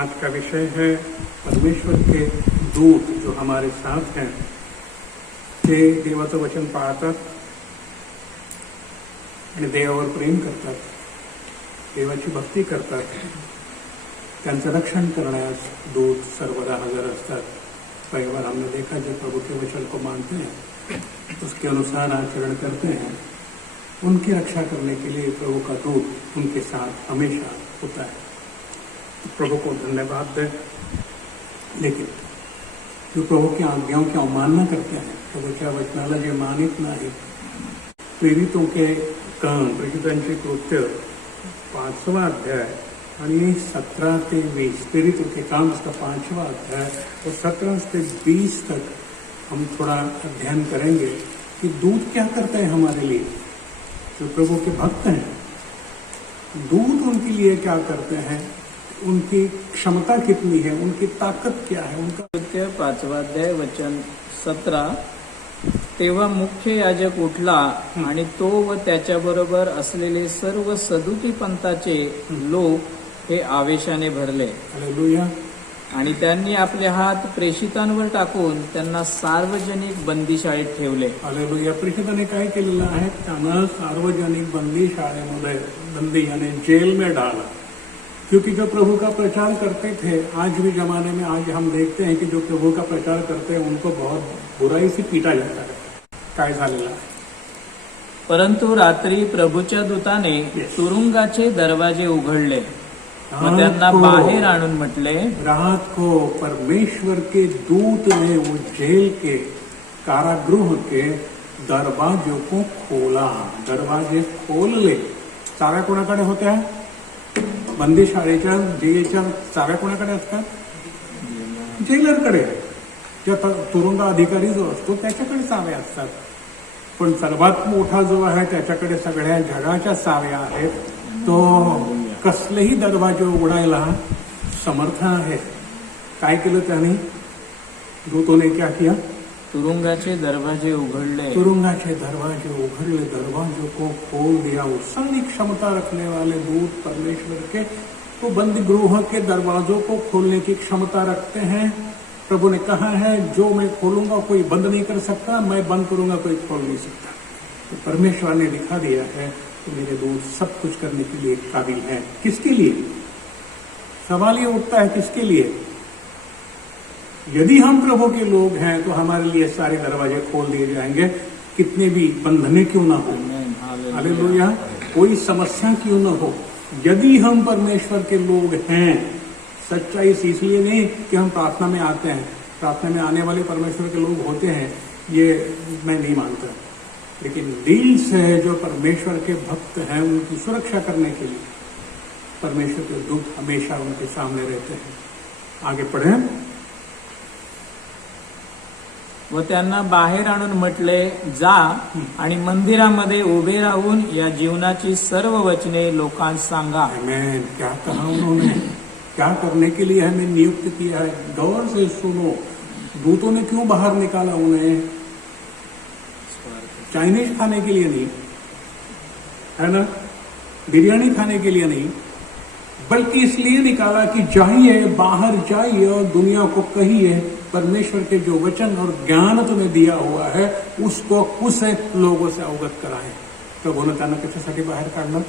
आज का विषय है परमेश्वर के दूत जो हमारे साथ हैं, ते देवाचं वचन पाळतात आणि देवावर प्रेम करतात, देवाची भक्ती करतात. त्यांचं रक्षण करण्यास दूत सर्वदा हजर असतात. कई बार हमने देखा जो प्रभु के वचन को मानते हैं, उसके अनुसार आचरण करते हैं, उनकी रक्षा करने के लिए प्रभु का दूत उनके साथ हमेशा होता है. प्रभु को धन्यवाद दें. लेकिन जो प्रभु की आज्ञाओं की अवमानना करते हैं, प्रभूच्या वचनाला जे मानित नाही, प्रेरितों के काम, प्रेरितांची कृत्य 5वां अध्याय आणि 17 ते 20, प्रेरितों के काम उसका 5वां अध्याय और 17 से 20 तक हम थोड़ा अध्ययन करेंगे कि दूत क्या करते हैं हमारे लिए. जो प्रभु के भक्त हैं, दूत उनके लिए क्या करते हैं, उनकी क्षमता कितनी है, उनकी ताकत क्या है, उनका. 5वां अध्याय वचन 17. तेव्हा मुख्य याजक उठला आणि तो व त्याच्याबरोबर असलेले सर्व सदुकी पंथाचे लोक हे आवेशाने भरले. हालेलुया. आणि त्यांनी आपले हात प्रेषितांवर टाकून त्यांना सार्वजनिक बंदीशाळेत ठेवले. हालेलुया. प्रेषितांनी काय केलेलं आहे, त्यांना सार्वजनिक बंदी शाळेमध्ये, बंदी यानी जेल में डाला. क्योंकि जो प्रभु का प्रचार करते थे, आज भी जमाने में आज हम देखते हैं कि जो प्रभु का प्रचार करते हैं उनको बहुत बुराई से पीटा जाता है. काय झालेलं आहे. परंतु रात्री प्रभूच्या दूताने तुरुंगाचे दरवाजे उघडले व त्यांना बाहेर आणून म्हटले. रात को परमेश्वर के दूत ने वो जेल के, कारागृह के दरवाजों को खोला. दरवाजे खोलले. चाव्या कोणाकडे होत्या? बंदीशाळेच्या, जेलच्या चाव्या कोणाकडे असतात? जेलरकडे. त्या तुरुंग अधिकारी जो असतो त्याच्याकडे चाव्या असतात. पण सर्वात मोठा जो आहे त्याच्याकडे सगळ्या जगाच्या चाव्या आहेत. तो कसलेही दरवाजे उघडायला समर्थ आहे. काय केलं त्याने? दूतोने क्या किया? तुरुंगाचे दरवाजे उघडले. तुरुंगाचे दरवाजे उघडले, दरवाजों को खोल दिया. वो सारी क्षमता रखने वाले दूत परमेश्वर के, तो बंद गृह के दरवाजों को खोलने की क्षमता रखते हैं. प्रभु ने कहा है, जो मैं खोलूंगा कोई बंद नहीं कर सकता, मैं बंद करूंगा कोई खोल नहीं सकता. तो परमेश्वर ने दिखा दिया है कि मेरे दूत सब कुछ करने के लिए काबिल हैं. किसके लिए? सवाल ये उठता है, किसके लिए? यदि हम प्रभु के लोग हैं तो हमारे लिए सारे दरवाजे खोल दिए जाएंगे, कितने भी बंधने क्यों ना हो. हालेलुया. कोई समस्या क्यों ना हो. यदि हम परमेश्वर के लोग हैं, सच्चाई से इसलिए नहीं कि हम प्रार्थना में आते हैं, प्रार्थना में आने वाले परमेश्वर के लोग होते हैं, ये मैं नहीं मानता. लेकिन दिल से जो परमेश्वर के भक्त हैं, उनकी सुरक्षा करने के लिए परमेश्वर के दूत हमेशा उनके सामने रहते हैं. आगे पढ़ें. व त्यांना बाहेर आणून म्हटले, जा आणि मंदिरामध्ये उभे राहून या जीवनाची सर्व वचने लोकांस सांगा. आमेन. क्या कहा उन्होंने? क्या करने के लिए हमें नियुक्त किया है? गौर से सुनो. दूतों ने क्यों बाहर निकाला उन्हें? चाइनीज खाने के लिए नहीं, है ना, बिरयानी खाने के लिए नहीं, बल्कि इसलिए निकाला कि जाइए, बाहर जाइए और दुनिया को कहिए परमेश्वर के जो वचन और ज्ञान तुम्हें दिया हुआ है उसको कुछ लोगों से अवगत कराएं. प्रभूने त्यांना कशासाठी बाहेर काढलं?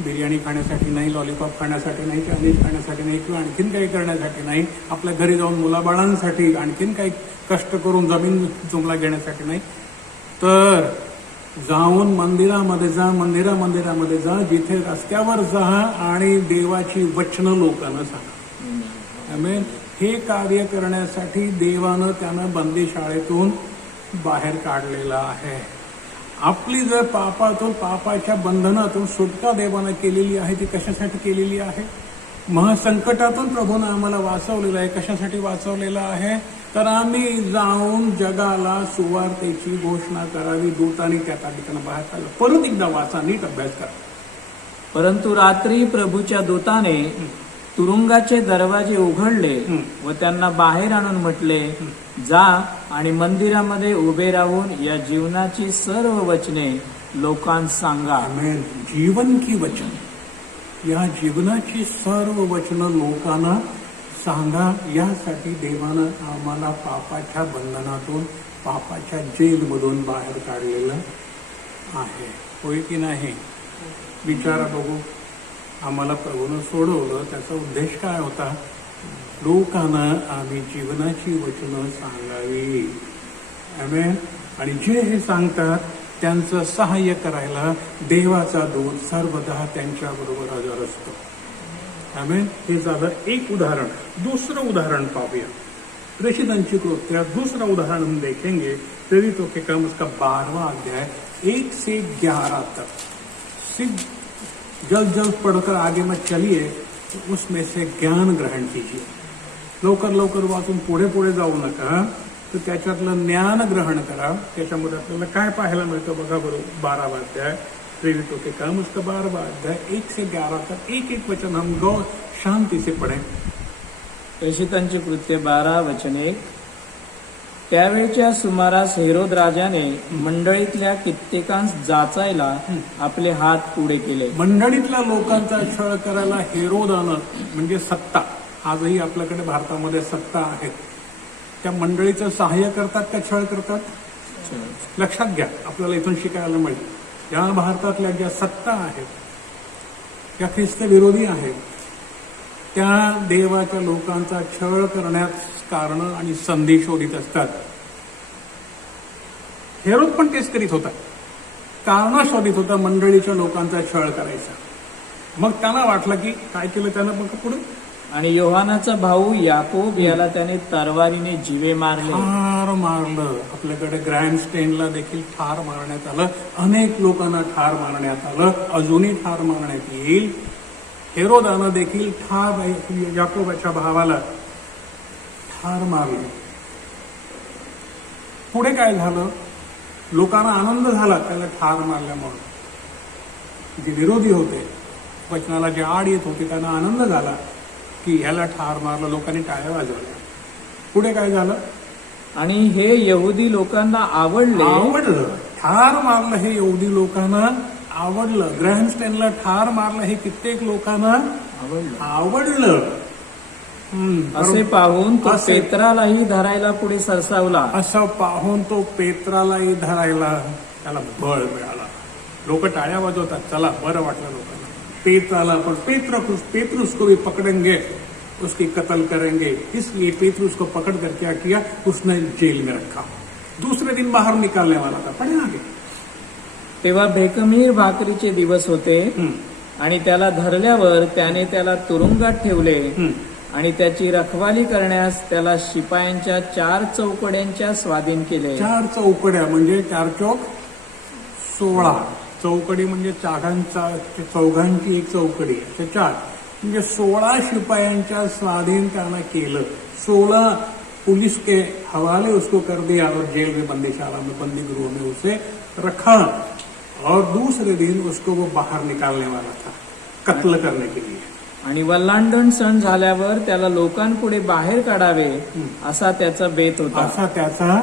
बिर्याणी खाण्यासाठी नाही, लॉलीपॉप खाण्यासाठी नाही, चायनीज खाण्यासाठी नाही, किंवा आणखीन काही करण्यासाठी नाही, आपल्या घरी जाऊन मुलाबाळांसाठी आणखीन काही कष्ट करून जमीन जुमला घेण्यासाठी नाही, तर जाऊन मंदिरामध्ये जा, मंदिरामध्ये जा, जिथे रस्त्यावर जा आणि देवाची वचनं लोकांना सांगा. आमेन. हे कार्य करण्यासाठी देवानं त्यांना बंदीशाळेतून बाहेर काढलेलं आहे. आपली जर पापातून, पापाच्या बंधनातून सुटका देवानं केलेली आहे, ती कशासाठी केलेली आहे? महासंकटातून प्रभूनं आम्हाला वाचवलेलं आहे. कशासाठी वाचवलेलं आहे? तर आम्ही जाऊन जगाला सुवार्तेची घोषणा करावी. दूतांनी त्या ठिकाणी बाहेर काढलं. परत एकदा वाचा, नीट अभ्यास करा. परंतु रात्री प्रभूच्या दूताने तुरुंगाचे दरवाजे उघडले व त्यांना बाहेर आणून म्हटले, जा आणि मंदिरामध्ये उभे राहून या जीवनाची सर्व वचने लोकांस सांगा. आमेन. जीवन की वचन, या जीवनाची सर्व वचनं लोकांना सांगा, यासाठी देवानं आम्हाला पापाच्या बंधनातून, पापाच्या जेलमधून बाहेर काढलेलं आहे. होय की नाही? विचारा बघू. आम्हाला प्रभूनं सोडवलं, त्याचा उद्देश काय होता? लोकांना आम्ही जीवनाची वचनं सांगावी. आमेन. आणि जे हे सांगतात त्यांचं सहाय्य करायला देवाचा दूत सर्वदा त्यांच्याबरोबर हजर असतो. आमेन. हे झालं एक उदाहरण. दूसरं उदाहरण पाहूया. प्रेषितांची कृत्या दूसरा उदाहरण हम देखेंगे. प्रेरितों के काम उसका 12वां अध्याय 1 से 11 तक. सिर्फ जल्द जल्द पढ़कर आगे मत चलिए, तो उसमें से ज्ञान ग्रहण कीजिए. लवकर लवकर वाचून पुढे पुढे जाऊ नका, तर त्याच्यातलं ज्ञान ग्रहण करा. त्याच्यामध्ये आपल्याला काय पाहायला मिळतं बघा बरोबर. 12वां अध्याय प्रेरितों के काम उसका 12वां अध्याय 1 से 11 तक. एक एक वचन हम गौर शांति से पढ़ें. प्रेषितांची कृत्य 12 वचन 1. त्यावेळच्या सुमारास हेरोद राजाने मंडळीतल्या कित्येकांस जाचायला आपले हात पुढे केले. मंडळीतल्या लोकांचा छळ करायला हेरोदानं, म्हणजे सत्ता, आजही आपल्याकडे भारतामध्ये सत्ता आहेत, त्या मंडळीचं सहाय्य करतात का छळ करतात? लक्षात घ्या, आपल्याला इथून शिकायला मिळेल. या भारतातल्या ज्या सत्ता आहेत, त्या ख्रिस्त विरोधी आहेत, त्या देवाच्या लोकांचा छळ करण्यात कारण आणि संधी शोधित असतात. हेरोद पण तेच करीत होता. कारण शोधित होता मंडळीच्या लोकांचा छळ करायचा. मग त्याला वाटलं की काय केलं त्यानं बघा पुढे. आणि योहानाचा भाऊ याकोब याला त्याने तरवारीने जीवे मारले. ठार मारलं. आपल्याकडे ग्रँड स्टेनला देखील ठार मारण्यात आलं. अनेक लोकांना ठार मारण्यात आलं. अजूनही ठार मारण्यात येईल. हेरोदानं देखील याकोबाच्या भावाला ठार मारले. पुढे काय झालं? लोकांना आनंद झाला त्याला ठार मारल्यामुळे. जे विरोधी होते, वचनाला जे आड येत होते, त्यांना आनंद झाला की ह्याला ठार मारलं. लोकांनी टाळ्या वाजवल्या. पुढे काय झालं? आणि हे यहुदी लोकांना आवडलं. ठार मारलं हे यहुदी लोकांना आवडलं. ग्रँडस्टॅनला ठार मारलं हे कित्येक लोकांना आवडलं. असे पाहून तो पेत्रालाही धरायला पुढे सरसावला. असं पाहून तो पेत्रालाही धरायला त्याला बळ मिळाला. लोक टाळ्या वाजवतात, चला बरं वाटलं लोकांना. पेत्राला पण पेत्रुस को भी पकड़ेंगे, उसकी कत्ल करेंगे, इसलिए पेत्रुस को पकड़ कर क्या किया? उसने जेल में रखा. दूसरे दिन बाहर निकालने वाला था. पढ़े आगे. तेव्हा भेकमीर भाकरीचे दिवस होते आणि त्याला धरल्यावर त्याने त्याला तुरुंगात ठेवले आणि त्याची रखवाली करण्यास त्याला शिपायांच्या 4 चौकड्यांच्या स्वाधीन केले. 4 चौकड्या म्हणजे 4 चौक 16. चौकडी म्हणजे चौघांची एक चौकडी. 4 म्हणजे 16 शिपायांच्या स्वाधीन त्यानं केलं. 16 पुलिस के हवाले उसको कर दिया और जेल में बंदीशाला में बंदी गृह में उसे रखा. और दूसरे दिन उसको वो बाहर निकालने वाला था, कत्ल करने के लिए. आणि वल्लांडण सण झाल्यावर त्याला लोकांपुढे बाहेर काढावे असा त्याचा बेत होता.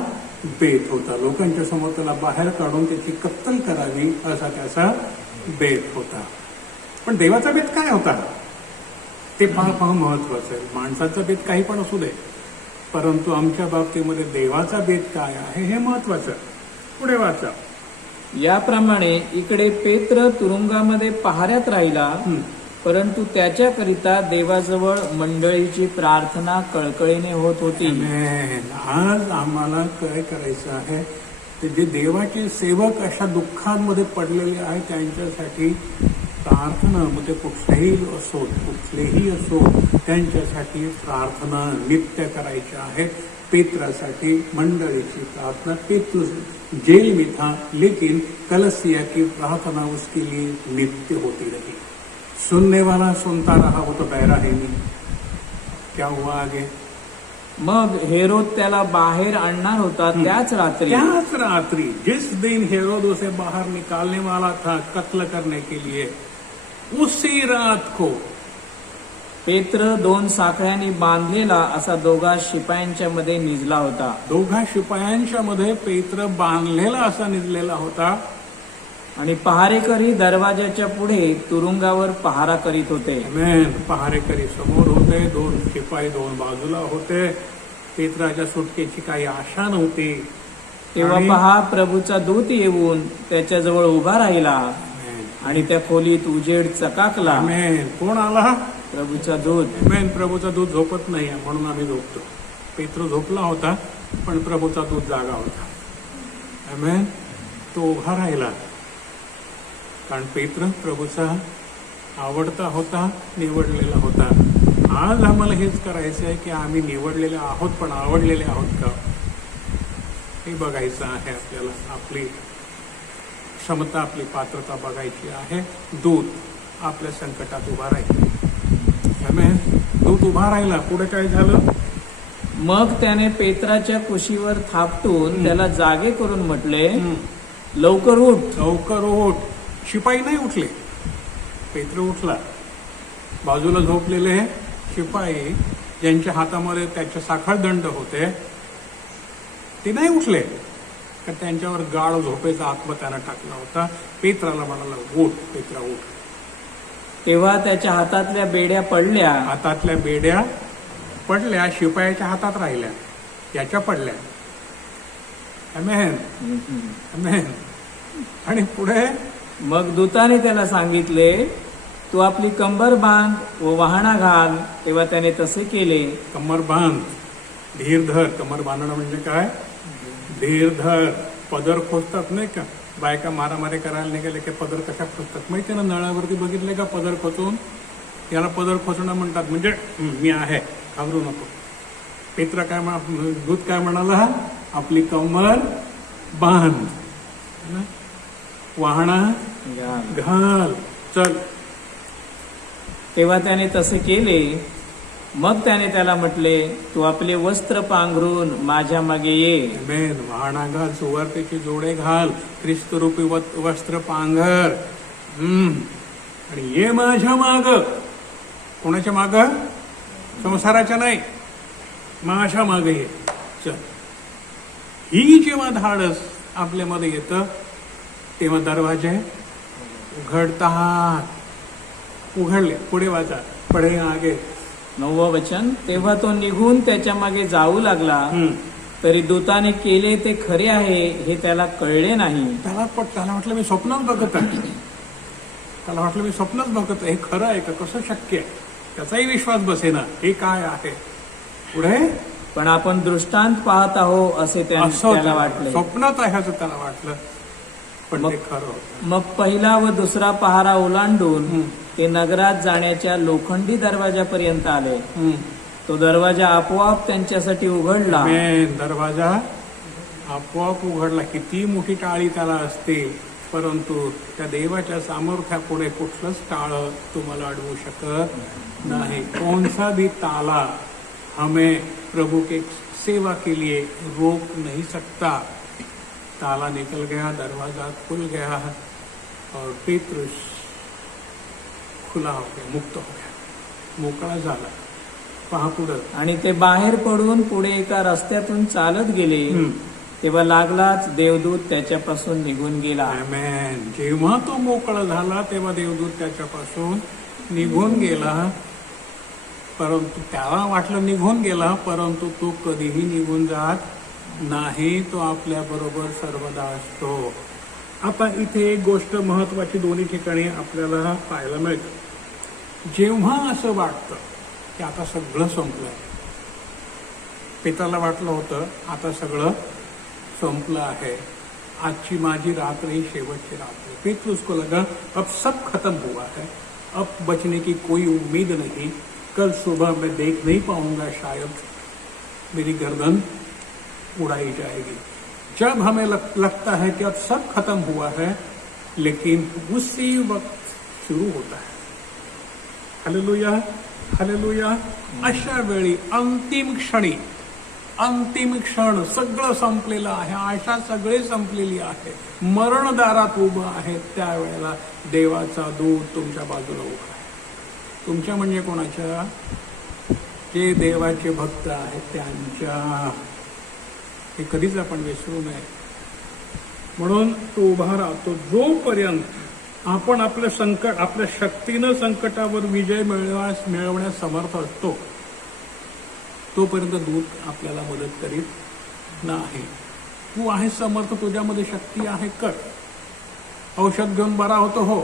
लोकांच्या समोर त्याला बाहेर काढून त्याची कत्तल करावी असा त्याचा बेत होता. पण देवाचा बेत काय होता ते पहा महत्वाचं आहे. माणसाचा बेत काही पण असू दे, परंतु आमच्या बाबतीमध्ये देवाचा बेत काय आहे हे महत्वाचं. पुढे वाचा. याप्रमाणे इकडे पेत्र तुरुंगामध्ये पहाऱ्यात राहिला, परंतु त्याच्याकरिता देवाजवळ मंडळीची प्रार्थना कळकळीने होत होती. आज आम्हाला काय करायचं आहे, ते जे देवाचे सेवक अशा दुःखांमध्ये पडलेले आहेत त्यांच्यासाठी प्रार्थना, म्हणजे कुठलेही असो त्यांच्यासाठी प्रार्थना नित्य करायची आहे. पेत्रासाठी मंडळीची प्रार्थना. पेत्र जेल में था, लेकिन कलसिया की प्रार्थना उसके लिए नित्य होती रही. सुनने वाला सुनता रहा, वो तो बहरा है नहीं. क्या हुआ आगे? मग हेरोद त्याला बाहेर आणणार होता त्याच रात्री जिस दिन हेरोद उसे बाहर निकालने वाला था कत्ल करने के लिए, उसी रात को पेत्र 2 साखळ्यांनी बांधलेला असा 2 शिपायांच्या मध्ये निजला होता. 2 शिपायांच्या मध्ये पेत्र बांधलेला असा निजलेला होता. आणि पहारेकरी दरवाजाच्या पुढे तुरुंगावर पहारा करीत होते. आमेन. पहारेकरी समोर होते, 2 शिपाई 2 बाजूला होते. पेत्राच्या सुटकेची काही आशा नव्हती. तेव्हा आणि- पहा, प्रभूचा दूत येऊन त्याच्याजवळ उभा राहिला आमेन. आणि त्या खोलीत उजेड चकाकला. आमेन. कोण आला? प्रभूचा दूत. आमेन. प्रभूचा दूत झोपत नाही म्हणून आम्ही झोपतो. पेत्र झोपला होता पण प्रभूचा दूत जागा होता. आमेन. तो उभा राहिला कारण पेत्र प्रभूचा आवडता होता, निवडलेला होता. आज आम्हाला हेच करायचं आहे की आम्ही निवडलेले आहोत पण आवडलेले आहोत का, हे बघायचं आहे आपल्याला. आपली क्षमता, आपली पात्रता बघायची आहे. दूत आपल्या संकटात उभा राहिला. आमेन. दूत उभा राहिला. पुढे काय झालं? मग त्याने पेत्राच्या कुशीवर थापटून त्याला जागे करून म्हटले, लवकर उठ. लवकर उठ. शिपाई नाही उठले, पेत्र उठला. बाजूला झोपलेले शिपाई ज्यांच्या हातामध्ये त्याचे साखळदंड होते ते नाही उठले, कारण त्यांच्यावर गाढ झोपेचा आत्मा त्यानं टाकला होता. पेत्राला म्हणाला, उठ पेत्रा उठ. तेव्हा त्याच्या हातातल्या बेड्या पडल्या. हातातल्या बेड्या पडल्या, शिपायाच्या हातात राहिल्या, याच्या पडल्या. आमेन. आमेन. आणि पुढे मग दूताने त्याला सांगितले, तू आपली कंबर बांध व वाहणा घाल. तेव्हा त्याने तसे केले. कमर बांध, धीर धर. कमर बांधणं म्हणजे काय? धीर धर. पदर खोचतात नाही का, बायका मारामारी करायला निघाले की पदर कशा खोचतात माहिती ना, नळावरती बघितले का पदर खोचून? याला पदर खोचणं म्हणतात. म्हणजे मी आहे, घाबरू नको. पेत्र काय दूत काय म्हणाला? आपली कमर बांध, वाहणा घाल, चल. तेव्हा त्याने तसे केले. मग त्याने त्याला म्हटले, तू आपले वस्त्र पांघरून माझ्या मागे ये. आमेन. वाहणा घाल, सुवार्तेची जोडे घाल, ख्रिस्तरूपी वस्त्र पांघर, आणि ये माझ्या माग. कोणाच्या माग? संसाराच्या नाही, माझ्या माग ये. चल. ही जेव्हा धाडस आपल्यामध्ये येतं तेव्हा दरवाजे उघडतात. उघडले. पुढे वाचा, पुढे आगे. 9व वचन. तेव्हा तो निघून त्याच्या मागे जाऊ लागला. तरी दूताने केले ते खरे आहे हे त्याला कळले नाही. त्याला वाटलं मी स्वप्नच बघत आहे. त्याला वाटलं मी स्वप्नच बघत आहे. हे खरं आहे का? कसं शक्य आहे? त्याचाही विश्वास बसेना. हे काय आहे? पुढे पण आपण दृष्टांत पाहत आहो असे त्याला वाटले. स्वप्नात आहे असं त्याला वाटलं, पण ते खरं होतं. मग पहिला व दुसरा पहारा ओलांडून ते नगरात जाण्याच्या लोखंडी दरवाजापर्यंत आले. तो दरवाजा आपोआप त्यांच्यासाठी उघडला. आमेन. दरवाजा आपोआप उघडला. किती मोठी टाळी त्याला असते, परंतु त्या देवाच्या सामर्थ्यापुढे कुठलंच टाळ तुम्हाला अडवू शकत नाही. कौन सा भी ताला हमें प्रभु के सेवा के लिए रोक नहीं सकता. ताला निकल गया, दरवाजा खुल गया और पेत्र खुला हो गया, मुक्त हो गया, मोकळा झाला. पहा पुढं. आणि ते बाहेर पडून पुढे एका रस्त्यातून चालत गेले. तेव्हा लागलाच देवदूत त्याच्यापासून निघून गेला. आमेन. जेव्हा तो मोकळा झाला तेव्हा देवदूत त्याच्यापासून निघून गेला. परंतु त्याला वाटलं निघून गेला, परंतु तो कधीही निघून जात नाही. तो आपल्या बरोबर सर्वदा असतो. आता इथे एक गोष्ट महत्वाची दोन्ही ठिकाणी आपल्याला पाहायला मिळते. जेव्हा असं वाटतं की आता सगळं संपलंय, पेत्राला वाटलं होतं आता सगळं संपलं आहे, आजची माझी रात्र ही शेवटची रात्र. पेत्र उसको लगा अब सब खत्म हुआ है, अब बचने की कोई उम्मीद नहीं, कल सुबह मैं देख नहीं पाऊंगा, शायद मेरी गर्दन उड़ाई जाएगी. जब हमें लगता है कि अब सब खत्म हुआ है, लेकिन उसी वक्त शुरू होता है. Hallelujah, hallelujah. अशा वेळी अंतिम क्षण सगळं संपलेलं आहे, आशा सगळे संपलेली आहे, मरणदारात उभं आहे, त्यावेळेला देवाचा दूत तुमच्या बाजूला उभा आहे. तुमच्या म्हणजे कोणाच्या? जे देवाचे भक्त आहेत त्यांच्या. हे कधीच आपण विसरू नये. म्हणून तो उभा राहतो जोपर्यंत आपण आपल्या शक्तीनं संकटावर विजय मिळवण्यास समर्थ असतो तोपर्यंत दूत आपल्याला मदत करीत नाही. तू आहे समर्थ, तुझ्यामध्ये शक्ती आहे, कर. औषध घेऊन बरा होतो, हो.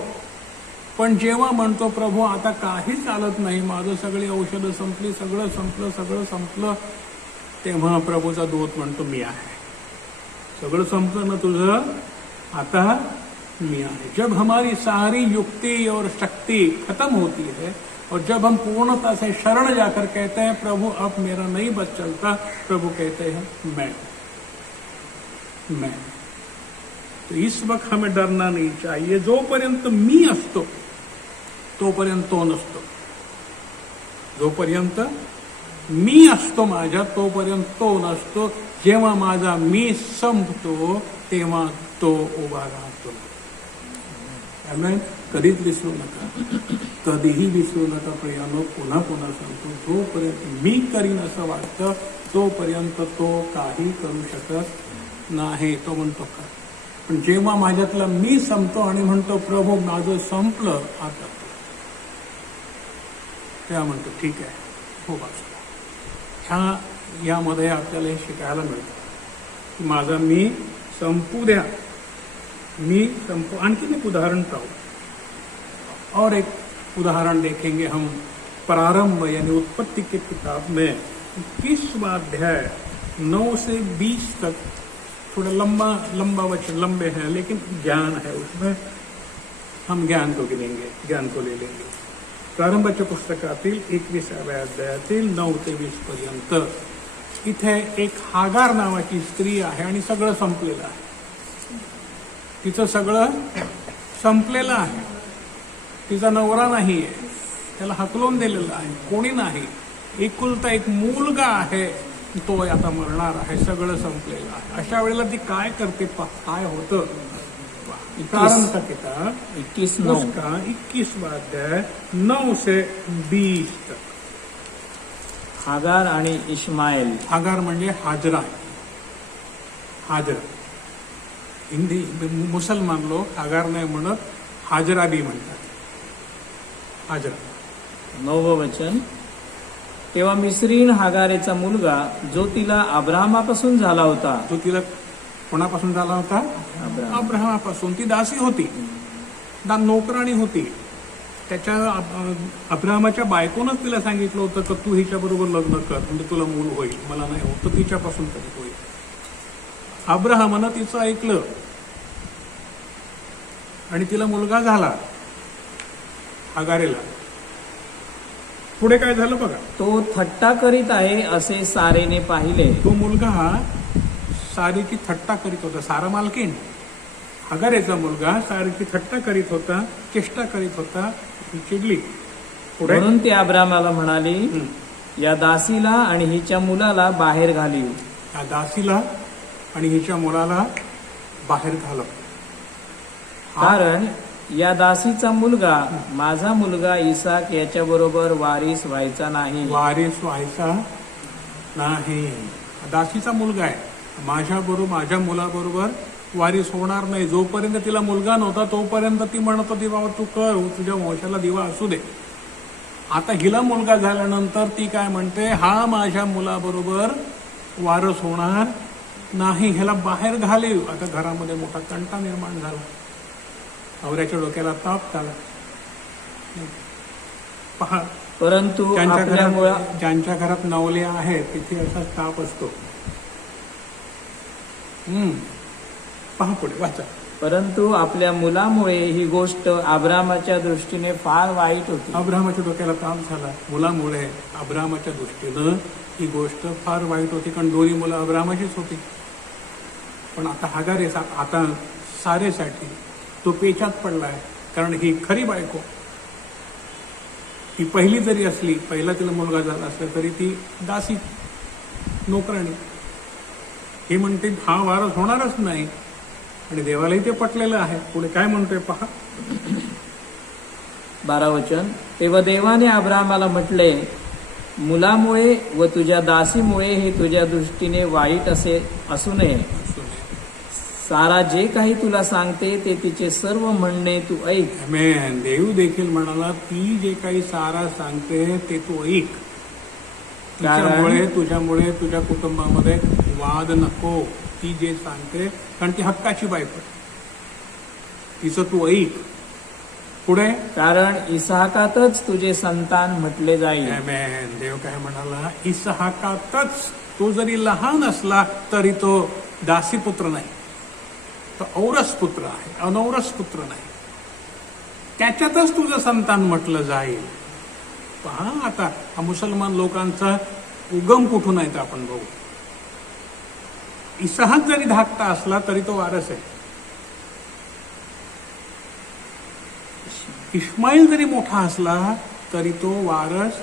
पण जेव्हा म्हणतो प्रभू आता काही चालत नाही, माझं सगळी औषधं संपली, सगळं संपलं, तेव्हा प्रभूचा दूत म्हणतो मी आहे. सगळं संपलं ना तुझं, आता मी आहे. जब हमारी सारी युक्ति और शक्ति खत्म होती है और जब हम पूर्णता से शरण जाकर कहते हैं प्रभु अब मेरा नहीं बस चलता, प्रभु कहते हैं मैं. तो इस वक्त हमें डरना नहीं चाहिए. जोपर्यंत मी असतो तोपर्यंत तो नसतो. जोपर्यंत मी असतो माझ्या तोपर्यंत तो नसतो. जेव्हा माझा मी संपतो तेव्हा तो उभा राहतो. त्यामुळे कधीच विसरू नका, कधीही विसरू नका प्रियानो. पुन्हा सांगतो, जोपर्यंत मी करीन असं वाटतं तोपर्यंत तो काही करू शकत नाही. तो म्हणतो का, पण जेव्हा माझ्यातला मी संपतो आणि म्हणतो प्रभू माझं संपलं आता, तेव्हा म्हणतो ठीक आहे, हो बाजूला. यामध्ये आपल्याला हे शिकायला मिळतं की माझा मी संपू द्या, मी संपू. आणखीन एक उदाहरण पाहू. और एक उदाहरण देखेंगे हम प्रारंभ यानी उत्पत्ति के किताब में 21वां अध्याय 9 से 20 तक. थोड़ा लंबा वचन, लंबे हैं लेकिन ज्ञान है उसमें. हम ज्ञान को गिनेंगे, ज्ञान को ले लेंगे. प्रारंभाच्या पुस्तकातील 21व्या अध्यायातील 9 ते 20 पर्यंत. इथे एक हागार नावाची स्त्री आहे आणि सगळं संपलेलं आहे. तिचं सगळं संपलेलं आहे. तिचा नवरा नाहीये, त्याला हकलून दिलेलं आहे, कोणी नाही. एकुलता एक मुलगा आहे, तो आता मरणार आहे, सगळं संपलेलं आहे. अशा वेळेला ती काय करते, काय होतं. प्रारंभ का किताब 21वां अध्याय 9 से 20 तक. हागार आणि इश्माएल. हागार म्हणजे हाजरा. हाजरा हिंदी मुसलमान लोक हागार नाही म्हणत, हाजरा बी म्हणतात. हाजरा. 9वं वचन. तेव्हा मिस्रीन हागारेचा मुलगा जो तिला अब्राहमापासून झाला होता. तो तिला कोणापासून झाला होता, अब्राहमापासून. ती दासी होती, नोकराणी होती. त्याच्या अब्राहमाच्या बायकोनच तिला सांगितलं होतं की तू हिच्या बरोबर लग्न कर म्हणजे तुला मूल होईल, मला नाही होत, तर तिच्यापासून कधी होईल. अब्राहमानं तिचं ऐकलं आणि तिला मुलगा झाला, हागारेला. पुढे काय झालं बघा. तो थट्टा करीत आहे असे सारेने पाहिले. तो मुलगा सारीची थट्टा करीत होता. सारा मालकीण, हागारेचा मुलगा सारीची थट्टा करीत होता, चेष्टा करीत होता, चिडली. पुढे म्हणून ती अब्राहमाला म्हणाली, या दासीला आणि हिच्या मुलाला बाहेर घालीव. या दासीला आणि हिच्या मुलाला बाहेर घालव, कारण या दासीचा मुलगा माझा मुलगा इसाक याच्याबरोबर वारीस व्हायचा नाही. वारीस व्हायचा नाही. दासीचा मुलगा आहे, माझ्या मुलाबरोबर वारीस होणार नाही. जोपर्यंत तिला मुलगा नव्हता तोपर्यंत ती म्हणत होती बाबा तू कर, तुझ्या वंशाला दिवा असू दे. आता हिला मुलगा झाल्यानंतर ती काय म्हणते, हा माझ्या मुलाबरोबर वारस होणार नाही, ह्याला बाहेर घालीव. आता घरामध्ये मोठा तंटा निर्माण झाला, नवऱ्याच्या डोक्याला ताप झाला. पहा, परंतु ज्यांच्या घरात नवले आहेत तिथे असाच ताप असतो. पहा पुढे वाचा. परंतु आपल्या मुलामुळे ही गोष्ट अब्राहमाच्या दृष्टीने फार वाईट होती. अब्राहमाच्या डोक्याला ताप झाला, मुलामुळे अब्राहमाच्या दृष्टीनं ही गोष्ट फार वाईट होती, कारण दोन्ही मुलं अब्राहमाचीच होती. पण आता हागार आता सारेसाठी तो पेचात पडलाय, कारण ही खरी बायको. ही पहिली जरी असली, पहिला तिला मुलगा झाला असला तरी ती दासी, नोकराणी. ही म्हणते हा वारस होणारच नाही, आणि देवालाही ते पटलेलं आहे. पुढे काय म्हणतोय पहा. 12 वचन. तेव्हा देवाने अब्राहमाला म्हटले, मुलामुळे व तुझ्या दासीमुळे हे तुझ्या दृष्टीने वाईट असे असू नये. सारा जे काही तुला सांगते ते तिचे सर्व म्हणणे तू ऐक. आमेन. देव देखील म्हणाला, ती जे काही सारा सांगते ते तू ऐक. तुझ्यामुळे तुझ्या कुटुंबामध्ये वाद नको. ती जे सांगते, कारण ती हक्काची बायको, तिचं तू ऐक. पुढे कारण इसाकातच तुझे संतान म्हटले जाईल. आमेन. देव काय म्हणाला, इसहाकातच. तो जरी लहान असला तरी तो दासीपुत्र नाही, तो औरस पुत्र आहे, अनौरस पुत्र नाही. त्याच्यातच तुझं संतान म्हटलं जाईल. पहा आता हा मुसलमान लोकांचा उगम कुठून आहे ते आपण बघू. इसहाक जरी धाकटा असला तरी तो वारस आहे. इस्माईल जरी मोठा असला तरी तो वारस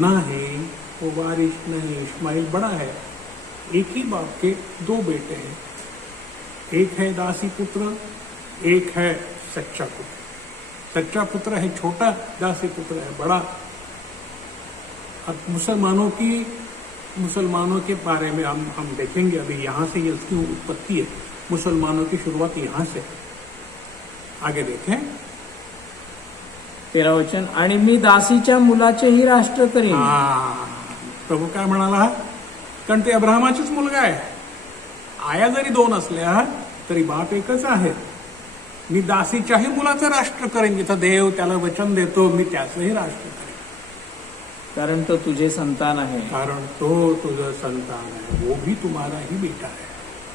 नहीं, वो वारिस नहीं. इस्माईल बड़ा है. एक ही बाप के दो बेटे हैं. एक है दासी पुत्र, एक है सच्चा पुत्र. सच्चा पुत्र है छोटा, दासी पुत्र है बड़ा. अब मुसलमानों के बारे में हम देखेंगे. अभी यहाँ से ये उसकी उत्पत्ति है. मुसलमानों की शुरुआत यहाँ से. आगे देखें. 13 वचन. आणि मी दासीच्या मुलाचेही राष्ट्र करीन. प्रभू काय म्हणाला, कारण ते अब्राहमाचाच मुलगा आहे. आया जरी दोन असल्या तरी बाप एकच आहे. मी दासीच्याही मुलाचं राष्ट्र करेन. जिथं देव त्याला वचन देतो, मी त्याचंही राष्ट्र करेन. कारण तो तुझे संतान आहे. कारण तो तुझं संतान है, वो भी तुम्हारा ही बेटा है.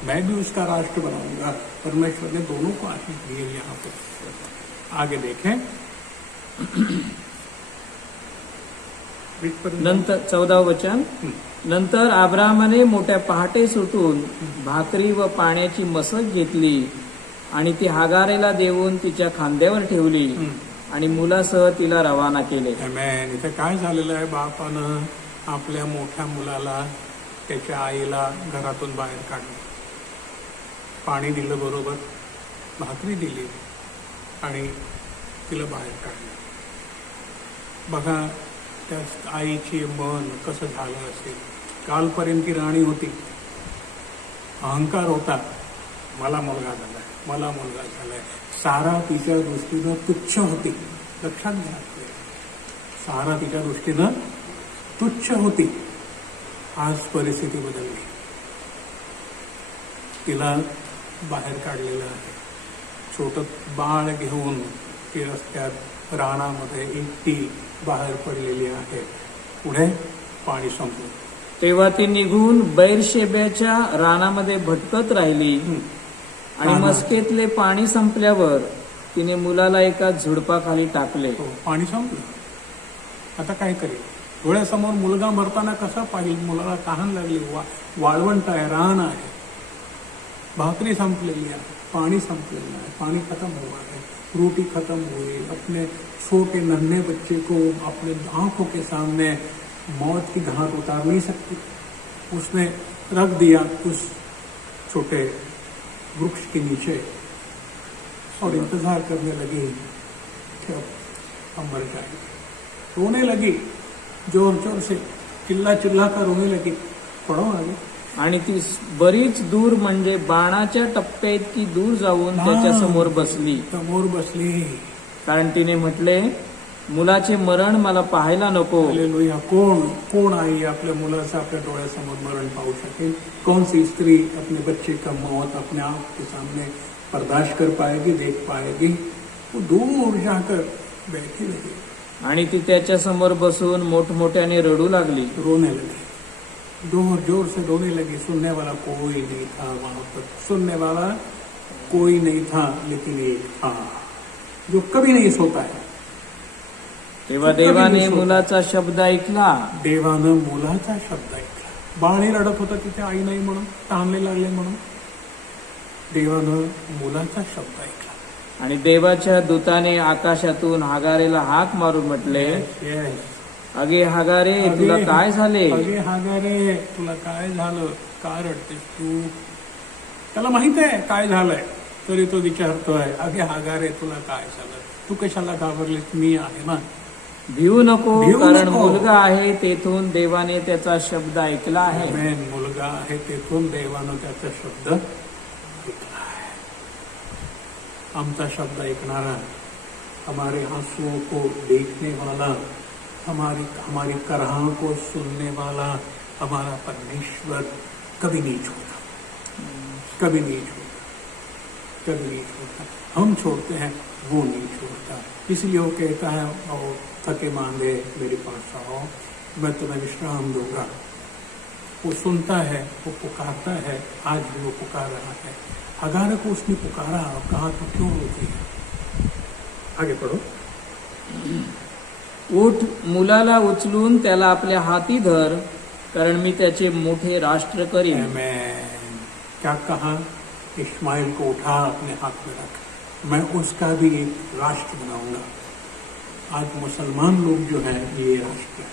मैं भी उसका राष्ट्र बनाऊंगा. परमेश्वर ने दोनों को आशीष दिए. यहाँ पर आगे देखें. नंतर 14 वचन. नंतर अब्राहमाने मोठ्या पहाटे सुटून भाकरी व पाण्याची मसक घेतली आणि ती हागारेला देऊन तिच्या खांद्यावर ठेवली आणि मुलासह तिला रवाना केले. आमेन. इथे काय झालेलं आहे, बापानं आपल्या मोठ्या मुलाला त्याच्या आईला घरातून बाहेर काढलं. पाणी दिलं बरोबर, भाकरी दिली आणि तिला बाहेर काढलं. बघा त्या आईची मन कसं झालं असेल. कालपर्यंत ती राणी होती, अहंकार होता, मला मुलगा झालाय, मला मुलगा झालाय. सारा तिच्या दृष्टीनं तुच्छ होती. लक्षात घ्या, सारा तिच्या दृष्टीनं तुच्छ होती. आज परिस्थिती बदलली. तिला बाहेर काढलेलं आहे. छोटं बाळ घेऊन ती रस्त्यात रानामध्ये एकटी बाहेर पडलेली आहे. पुढे पाणी संपलं. तेव्हा ती निघून बैरशेब्याच्या रानामध्ये भटकत राहिली आणि मस्केतले पाणी संपल्यावर तिने मुलाला एका झुडपाखाली टाकले. पाणी संपलं. आता काय करेल. डोळ्यासमोर मुलगा मरताना कसा पाहिजे. मुलाला तहान लागली, वाळवंट आहे, रान आहे, भाकरी संपलेली आहे, पाणी संपलेलं आहे, पाणी खत्म हुआ है, रोटी खत्म हुई. अपने छोटे नन्हे बच्चे को अपने आंखों के सामने मौत की घाट उतार नहीं सकती. उसने रख दिया उस छोटे वृक्ष के नीचे और इंतजार करने लगी कि अब हम मर जाएंगे. रोने लगी, जोर जोर से चिल्ला चिल्ला कर रोने लगी. पढ़ो आगे. आणि ती बरीच दूर म्हणजे बाणाच्या टप्प्या इतकी दूर जाऊन त्याच्या समोर बसली. कारण तिने म्हटले, मुलाचे मरण मला पाहायला नको. हालेलुया. कोण आई आपल्या मुलाचं आपल्या डोळ्यासमोर मरण पाहू शकेल. कौन सी स्त्री अपने बच्चे का मौत अपने आप के सामने बर्दाश्त कर पाएगी, देख पाएगी. वो दूर जाकर बैठी रही आणि ती त्याच्या समोर बसून मोठमोठ्याने रडू लागली. रोने लगी, जोर जोर से रोने लगी. सुनने वाला कोई नहीं था वहां पर. सुनने वाला कोई नहीं था, लेकिन एक था जो कभी नहीं सोता है. तेव्हा देवाने मुलाचा शब्द ऐकला. देवानं मुलाचा शब्द ऐकला. बाळही रडत होता तिथे, आई नाही म्हणून, तहानले लागले म्हणून. देवानं मुलाचा शब्द ऐकला. आणि देवाच्या दूताने आकाशातून हागारेला हाक मारून म्हटले, अगे हागारे, तुला काय झाले. अगे हागारे, तुला काय झालं, का रडतेस तू. त्याला माहित आहे काय झालंय, तरी तो विचारतोय, अगे हागारे, तुला काय झालं, तू कशाला घाबरलीस, मी आहे ना. भिवू नको, कारण मुलगा आहे तेथून देवाने त्याचा शब्द ऐकला आहे. मुलगा आहे तेथून देवानं त्याचा शब्द ऐकला आहे. आमचा शब्द ऐकणारा, हमारे आंसुओं को देखने वाला, हमारी कराहों को सुनने वाला हमारा परमेश्वर कभी नहीं छोड़ता, कभी नहीं छोड़ता, कभी नहीं छोड़ता। हम छोड़ते हैं, वो नहीं छोड़ता। इसलिए वो कहता है, और थके मांदे मेरे पास आओ, मैं तुम्हें विश्राम दूंगा। वो सुनता है, वो पुकारता है, आज भी वो पुकार रहा है। हगार को उसने पुकारा और कहा तो क्यों रोती है? आगे पढ़ो। उठ, मुलाला उचलून त्याला आपल्या हाती धर, कारण मी त्याचे मोठे राष्ट्र करीन. मैं क्या कहा? इस्माइल को उठा, अपने हाथ में रख, मैं उसका भी एक राष्ट्र बनाऊंगा। आज मुसलमान लोग जो है ये राष्ट्र है।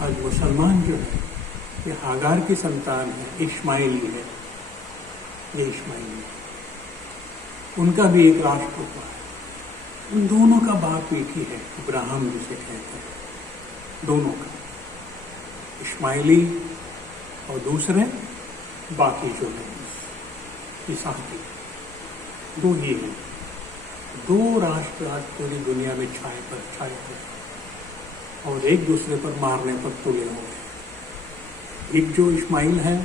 आज मुसलमान जो है ये हागार की संतान है, इस्माइली है, ये इस्माइली है। उनका भी एक राष्ट्र हुआ है। उन दोनों का बाप एक ही है, इब्राहिम जिसे कहते हैं, दोनों का, इस्माइली और दूसरे बाकी जो है इसहाकी, दो ही हैं। दो राष्ट्र आज पूरी दुनिया में छाए पर और एक दूसरे पर मारने पर तुले हुए हैं। एक जो इस्माइल है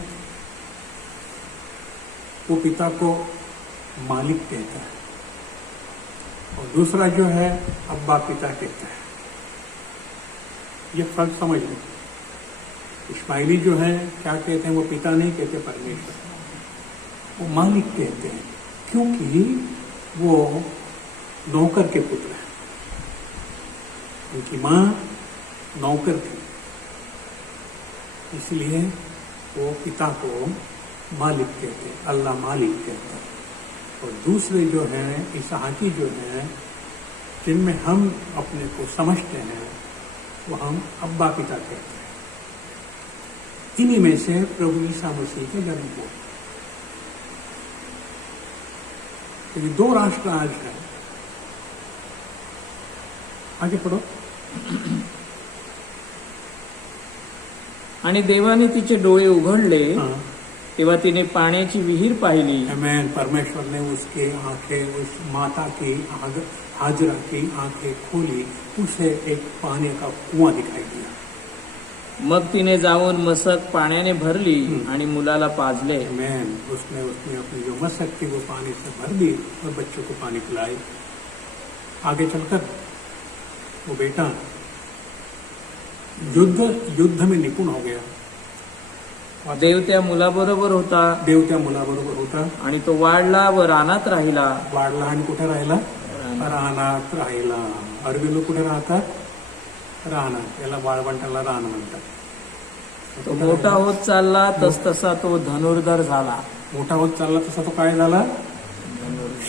वो पिता को मालिक कहता है, और दूसरा जो है अब्बा पिता कहता है। ये फर्क समझ लो। इस्माइली जो है क्या कहते हैं? वो पिता नहीं कहते, परमेश्वर, वो मालिक कहते हैं, क्योंकि वो नौकर के पुत्र हैं। उनकी माँ नौकर थी, इसलिए वो पिता को मालिक कहते हैं, अल्लाह मालिक कहते हैं। और दूसरे जो हैं इसहाकी जो हैं, जिनमें हम अपने को समझते हैं, वो हम अब्बा पिता कहते हैं। इन्हीं में से प्रभु ईसा मसीह का जन्म हुआ। ये दो राष्ट्र आज है। आगे पढ़ो। आणि देवाने तिचे डोळे उघडले, हाँ, तेव्हा तिने पाण्याची विहीर पाहिली. आमेन। परमेश्वर ने उसकी आंखें, उस माता की हाजरा की आंखें खोली, उसे एक पानी का कुआं दिखाई दिया। मग तिने जाऊन मसक पाण्याने भरली आणि मुलाला पाजले. आमेन। उसने अपनी जो मसक थी वो पानी से भर दी और बच्चों को पानी पिलाई। आगे चलकर वो बेटा युद्ध में निपुण हो गया। देव त्या मुलाबरोबर होता देव त्या मुलाबरोबर होता आणि तो वाढला व रानात राहिला. वाढला आणि कुठे राहिला? रानात राहिला. अरबी लोक कुठे राहतात? रानात. याला वाळवंटाला रान म्हणतात. तो मोठा होत चालला तसतसा तो धनुर्धर झाला. मोठा होत चालला तसा तो काय झाला?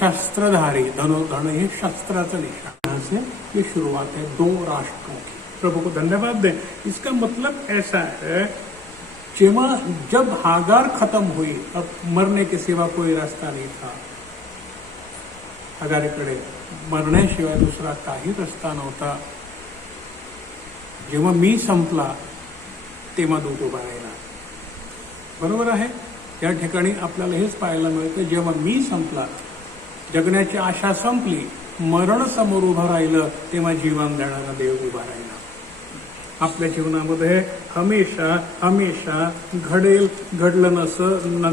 शस्त्रधारी. धनुर्धर हे शस्त्राचं निशाण. यहाँ से ये शुरुआत है दो राष्ट्रों की। प्रभु को धन्यवाद दें। इसका मतलब ऐसा है, जब हागार खत्म हुई, अब मरने के सिवा कोई रास्ता नहीं था. हागारीकडे मरण्याशिवाय दुसरा काही रस्ता नव्हता. जेव्हा मी संपला तेव्हा दूत उभा राहिला. बरोबर आहे. या ठिकाणी आपल्याला हेच पाहायला मिळतं, जेव्हा मी संपला, जगण्याची आशा संपली, मरण समोर उभं राहिलं, तेव्हा जीवन देणारा देव उभा राहिला. आपल्या जीवनामध्ये हमेशा हमेशा घडेल, घडलं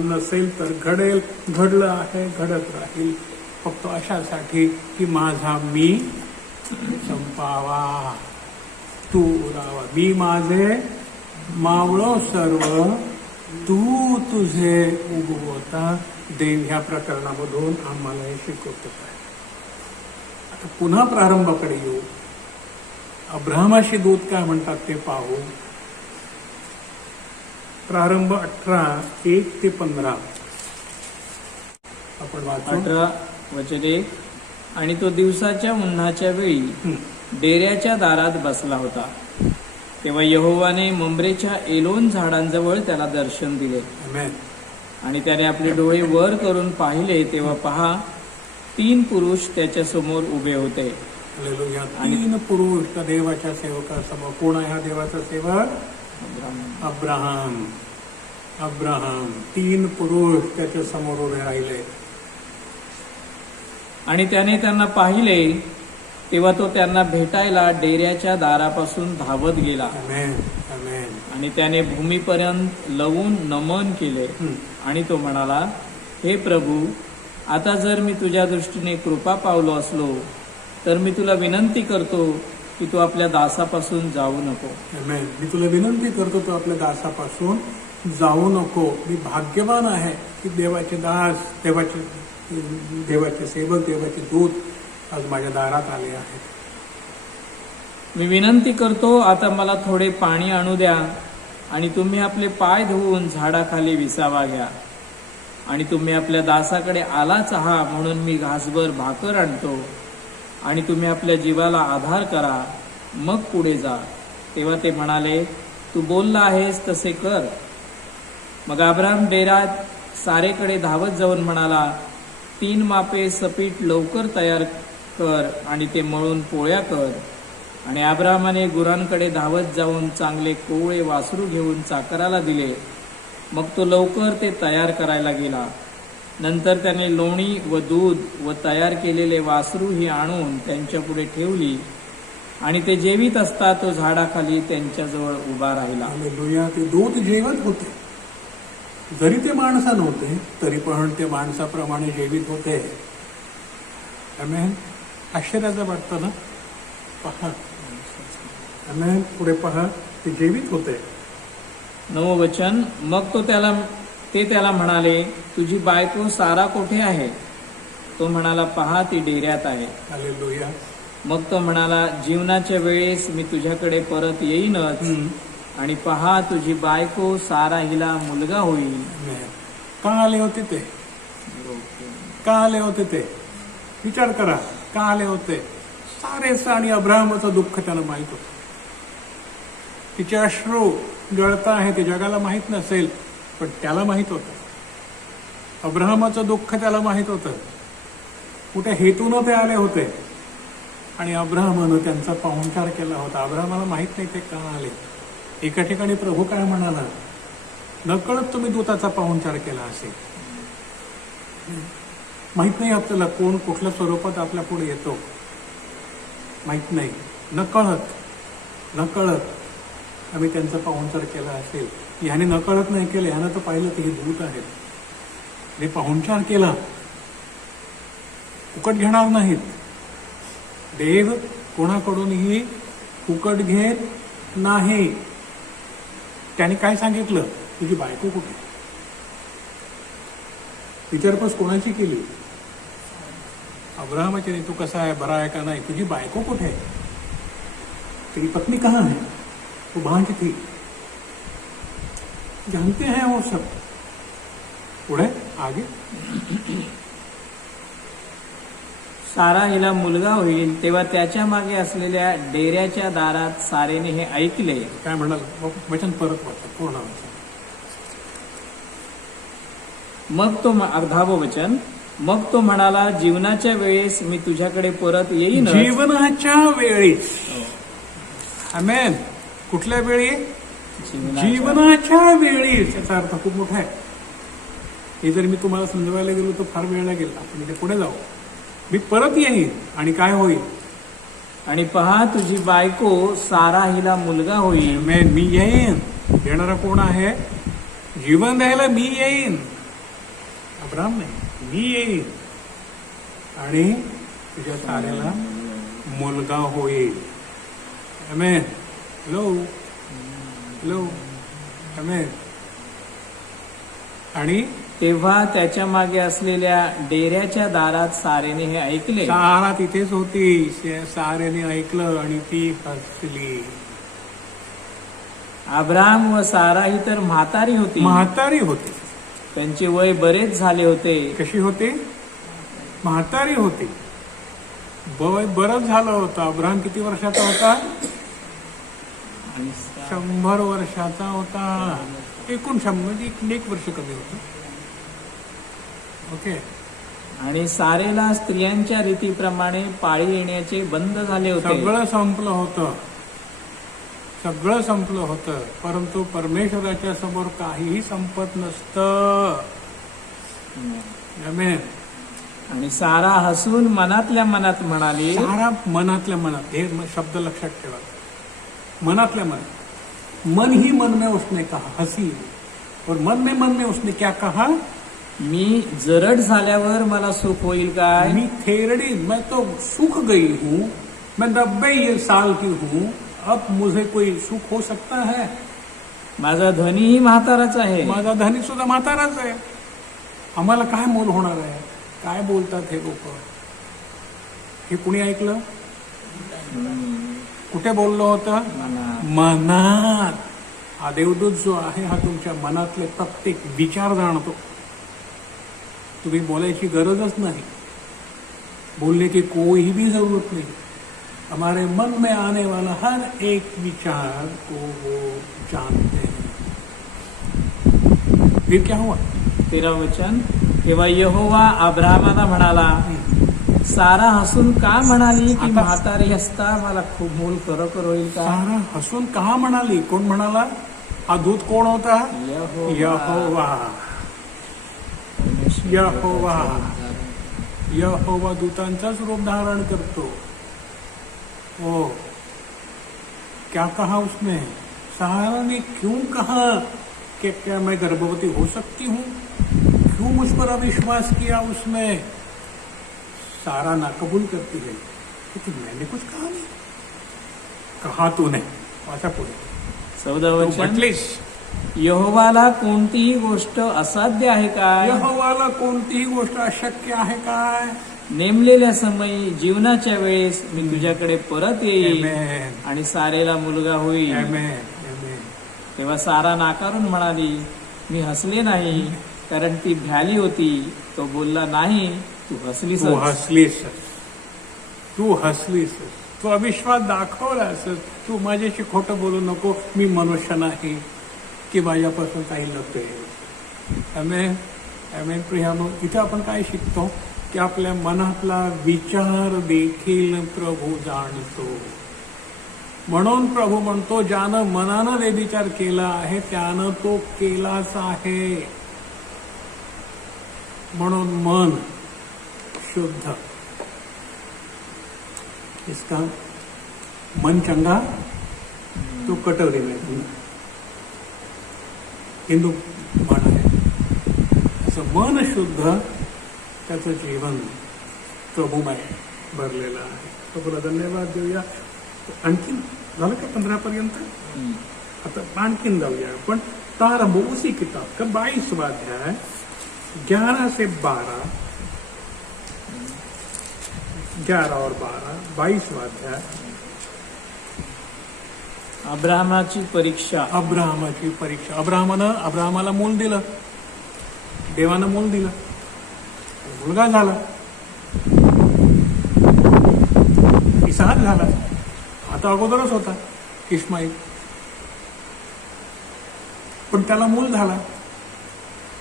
नसेल तर घडेल, घडलं आहे, घडत राहील, फक्त अशासाठी की माझा मी संपावा, तू उरावा. मी माझे मावळो सर्व, तू तुझे उगवता. देव ह्या प्रकरणामधून आम्हाला हे शिकवत आहे. आता पुन्हा प्रारंभाकडे येऊ. अब्राहमाशी दूत काय म्हणतात ते पाहू. प्रारंभ 18:1-15 आपण वाचू. 18:1. आणि तो दिवसाच्या उन्हाच्या वेळी डेऱ्याच्या दारात बसला होता. तेव्हा यहोवाने मम्रेच्या एलोन झाडांजवळ त्याला दर्शन दिले. आमेन. आणि त्याने आपले डोळे वर करून पाहिले, तेव्हा पहा 3 पुरुष त्याच्या समोर उभे होते. हालेलुया. 3 पुरुष त्या देवाच्या सेवकासमोर. कोण आहे हा देवाचा सेवक? अब्राहम. 3 पुरुष त्याच्या समोर उभे राहिले. आणि त्याने त्यांना पाहिले, तेव्हा तो त्यांना भेटायला डेऱ्याच्या दारापासून धावत गेला आमेन, आमेन. आणि त्याने भूमीपर्यंत लवून नमन केले. आणि तो म्हणाला, हे प्रभू, आता जर मी तुझ्या दृष्टीने कृपा पावलो असलो तर मी तुला विनंती करतो की तू आपल्या दासापासून जाऊ नको. आमेन. मी तुला विनंती करतो, तू आपल्या दासापासून जाऊ नको. मी भाग्यवान आहे की देवाचे दास, देवाचे सेवक, देवाचे दूत आज माझ्या दारात आले आहेत. मी विनंती करतो, आता मला थोडे पाणी आणू द्या आणि तुम्ही आपले पाय धुवून झाडाखाली विसावा घ्या. आणि तुम्ही आपल्या दासाकडे आलाच आहात म्हणून मी घासभर भाकर आणतो आणि तुम्ही आपल्या जीवाला आधार करा, मग पुढे जा. तेव्हा ते म्हणाले, तू बोलला आहेस तसे कर. मग अब्राम डेऱ्यात सारेकडे धावत जाऊन म्हणाला, 3 मापे सपीठ लवकर तयार कर आणि ते मळून पोळ्या कर. आणि अब्रामाने गुरांकडे धावत जाऊन चांगले कोवळे वासरू घेऊन चाकराला दिले. मग तो लवकर ते तयार करायला गेला. नंतर त्याने लोणी व दूध व तयार केलेले वासरूही आणून त्यांच्या पुढे ठेवली आणि ते जेवीत असता तो झाडाखाली त्यांच्याजवळ उभा राहिला. हालेलुया. ते दूत जेवत होते. जरी ते माणसं नव्हते तरी पण ते माणसाप्रमाणे जेवित होते. आमेन. आश्चर्याचं वाटतं ना. पहा, आमेन. पुढे पहा, ते जेवित होते. 9 वचन. मग ते त्याला म्हणाले, तुझी बायको सारा कोठे आहे? तो म्हणाला, पहा, ती डेऱ्यात आहे. हालेलुया. मग तो म्हणाला, जीवनाच्या वेळेस मी तुझ्याकडे परत येईनच आणि पहा, तुझी बायको सारा हिला मुलगा होईल. आमेन. का आले होते ते? का आले होते ते? विचार करा, का आले होते? सारेच आणि अब्राहमाचं दुःख त्याला माहित होतं. तिचे अश्रू गळत आहे ते जगाला माहित नसेल, पण त्याला माहित होतं. अब्राहमाचं दुःख त्याला माहित होतं. कुठे हेतून ते आले होते आणि अब्राहमानं त्यांचा पाहुणचार केला होता. अब्राहमाला माहित नाही ते का आले. एका ठिकाणी प्रभू काय म्हणाला, नकळत तुम्ही दूताचा पाहुणचार केला असेल. माहित नाही आपल्याला कोण कुठल्या स्वरूपात आपल्या पुढे येतो, माहित नाही. नकळत आम्ही त्यांचा पाहुणचार केला असेल. ह्याने नकळत नाही केलं, ह्यानं तर पाहिलं की हे दूत आहेत. हे पाहुणचार केला. फुकट घेणार नाहीत. देव कोणाकडूनही फुकट घेत नाही. त्याने काय सांगितलं, तुझी बायको कुठे? विचारपूस कोणाची केली? अब्राहमाची नाही. तू कसा आहे, बरा आहे का नाही? तुझी बायको कुठे आहे? तेरी पत्नी कहाँ है? वो भांज थी. जानते हैं वो सब. पुढे आगे. सारा हिला मुलगा होईल. तेव्हा त्याच्या मागे असलेल्या डेऱ्याच्या दारात सारेने हे ऐकले. काय म्हणाल? वचन परत वाचा, पूर्ण वाचा. मग तो 10वं वचन. मग तो म्हणाला, जीवनाच्या वेळेस मी तुझ्याकडे परत येईन. जीवनाच्या वेळीच. आमेन. कुठल्या वेळी? जीवनाच्या वेळीच. याचा अर्थ खूप मोठा आहे. हे जर मी तुम्हाला समजवायला गेलो तर फार वेळ लागेल. आपण इथे पुढे जाऊ. मी परत येईन आणि काय होईल? आणि पहा, तुझी बायको सारा हिला मुलगा होईल. आमेन. मी येईन. येणारा कोण आहे? जीवन द्यायला मी येईन. अब्राम नाही, मी येईन आणि तुझ्या साऱ्याला मुलगा होईल. आमेन. लो आमेन. आणि तेव्हा त्याच्या मागे असलेल्या डेऱ्याच्या दारात सारेने हे ऐकले. सारा तिथेच होती. साऱ्याने ऐकलं आणि ती हसली. अब्राम व सारा ही तर म्हातारी होती. त्यांचे वय बरेच झाले होते. कशी होती? म्हातारी होती. वय बरंच झालं होतं. अब्राहम किती वर्षाचा होता? 100 वर्षाचा होता. एकूण 100 म्हणजे 1 वर्ष कमी होतं. ओके. आणि सारेला स्त्रियांच्या रीतीप्रमाणे पाळी येण्याचे बंद झाले होते. सगळं संपलं होतं. परंतु परमेश्वराच्या समोर काहीही संपत नसतं. आमेन. आणि सारा हसून मनातल्या मनात म्हणाली, सारा मनातल्या मनात, हे शब्द लक्षात ठेवा, मनातल्या मनात, मन ही मन में उसने कहा, हसी, और मन में उसने क्या कहा, मी जरड झाल्यावर मला सुख होईल काय? मी थेरडी, मैं तो सूख गई हूं, मैं 90 साल की हूं, अब मुझे कोई सुख हो सकता है? माझा धनीही म्हाताराच आहे. माझा धनी सुद्धा म्हाताराच आहे. आम्हाला काय मोल होणार आहे? काय बोलतात हे लोक? हे कुणी ऐकलं? कुठे बोललो होतं? मनात. हा देवदूत जो आहे हा तुमच्या मनातले प्रत्येक विचार जाणतो. तुम्ही बोलायची गरजच नाही, बोलने की कोई भी जरूरत नहीं. हमारे मन में आने वाला हर एक विचार को वो जानते हैं. फिर क्या हुआ? 13 वचन. तेव्हा यहोवा अब्राहमाला म्हणाला, सारा हसून का म्हणाली की म्हातारी असता मला खूप मोल खरोखर होईल का? सारा हसून का म्हणाली? कोण म्हणाला? हा दूत कोण होता? यहोवा. यहोवा. यहोवा दूतांचाच रूप धारण करतो. ओ, क्या कहा उसने? सारा ने क्यों कहा कि क्या मैं गर्भवती हो सकती हूँ? क्यों मुझ पर अविश्वास किया उसने? सारा नाकबूल करती है क्योंकि मैंने कुछ कहा नहीं. कहा तूने. वाचा पुढे. 14 वचन. म्हटलीस यहोवाला कोणतीही गोष्ट असाध्य आहे काय? यहोवाला कोणतीही गोष्ट अशक्य आहे काय? नेमलेल्या समयी जीवनाच्या वेळेस मी तुझ्याकडे परत येईल Amen. आणि सारेला मुलगा होईल. Amen. Amen. तेव्हा सारा नाकारून म्हणाली, मी हसले नाही, कारण ती भ्याली होती. तो बोलला, नाही, तू हसलीस. तू हसलीस. तू हसलीस. तू अविश्वास दाखवलास. तू माझ्याशी खोटं बोलू नको, मी मनुष्य नाही की माझ्यापासून काही लपते. आमेन. आमेन. प्रियानो, इथे आपण काय शिकतो की आपल्या मनातला विचार देखील प्रभू जाणतो. म्हणून प्रभू म्हणतो, ज्यानं मनानं व्यभिचार केला आहे त्यानं तो केलाच आहे. म्हणून मन शुद्ध. इसका मन चंगा तो कटोरी में धुना. हिंदू म्हण आहे. असं मन शुद्ध, त्याचं जीवन प्रभूमय भरलेलं आहे. प्रभूला धन्यवाद देऊया. आणखीन झालं का 15 पर्यंत? आता आणखीन जाऊया आपण. प्रारंभ उसी किताब का 22वां अध्याय 11 से 12, 11 और 12, 22वां अध्याय. अब्राहमाची परीक्षा. अब्राहमाची परीक्षा. अब्राहमाला मूल दिलं, देवानं मूल दिलं, मुलगा झाला, इसहाक झाला. आता अगोदरच होता इस्माईल, पण त्याला मूल झाला,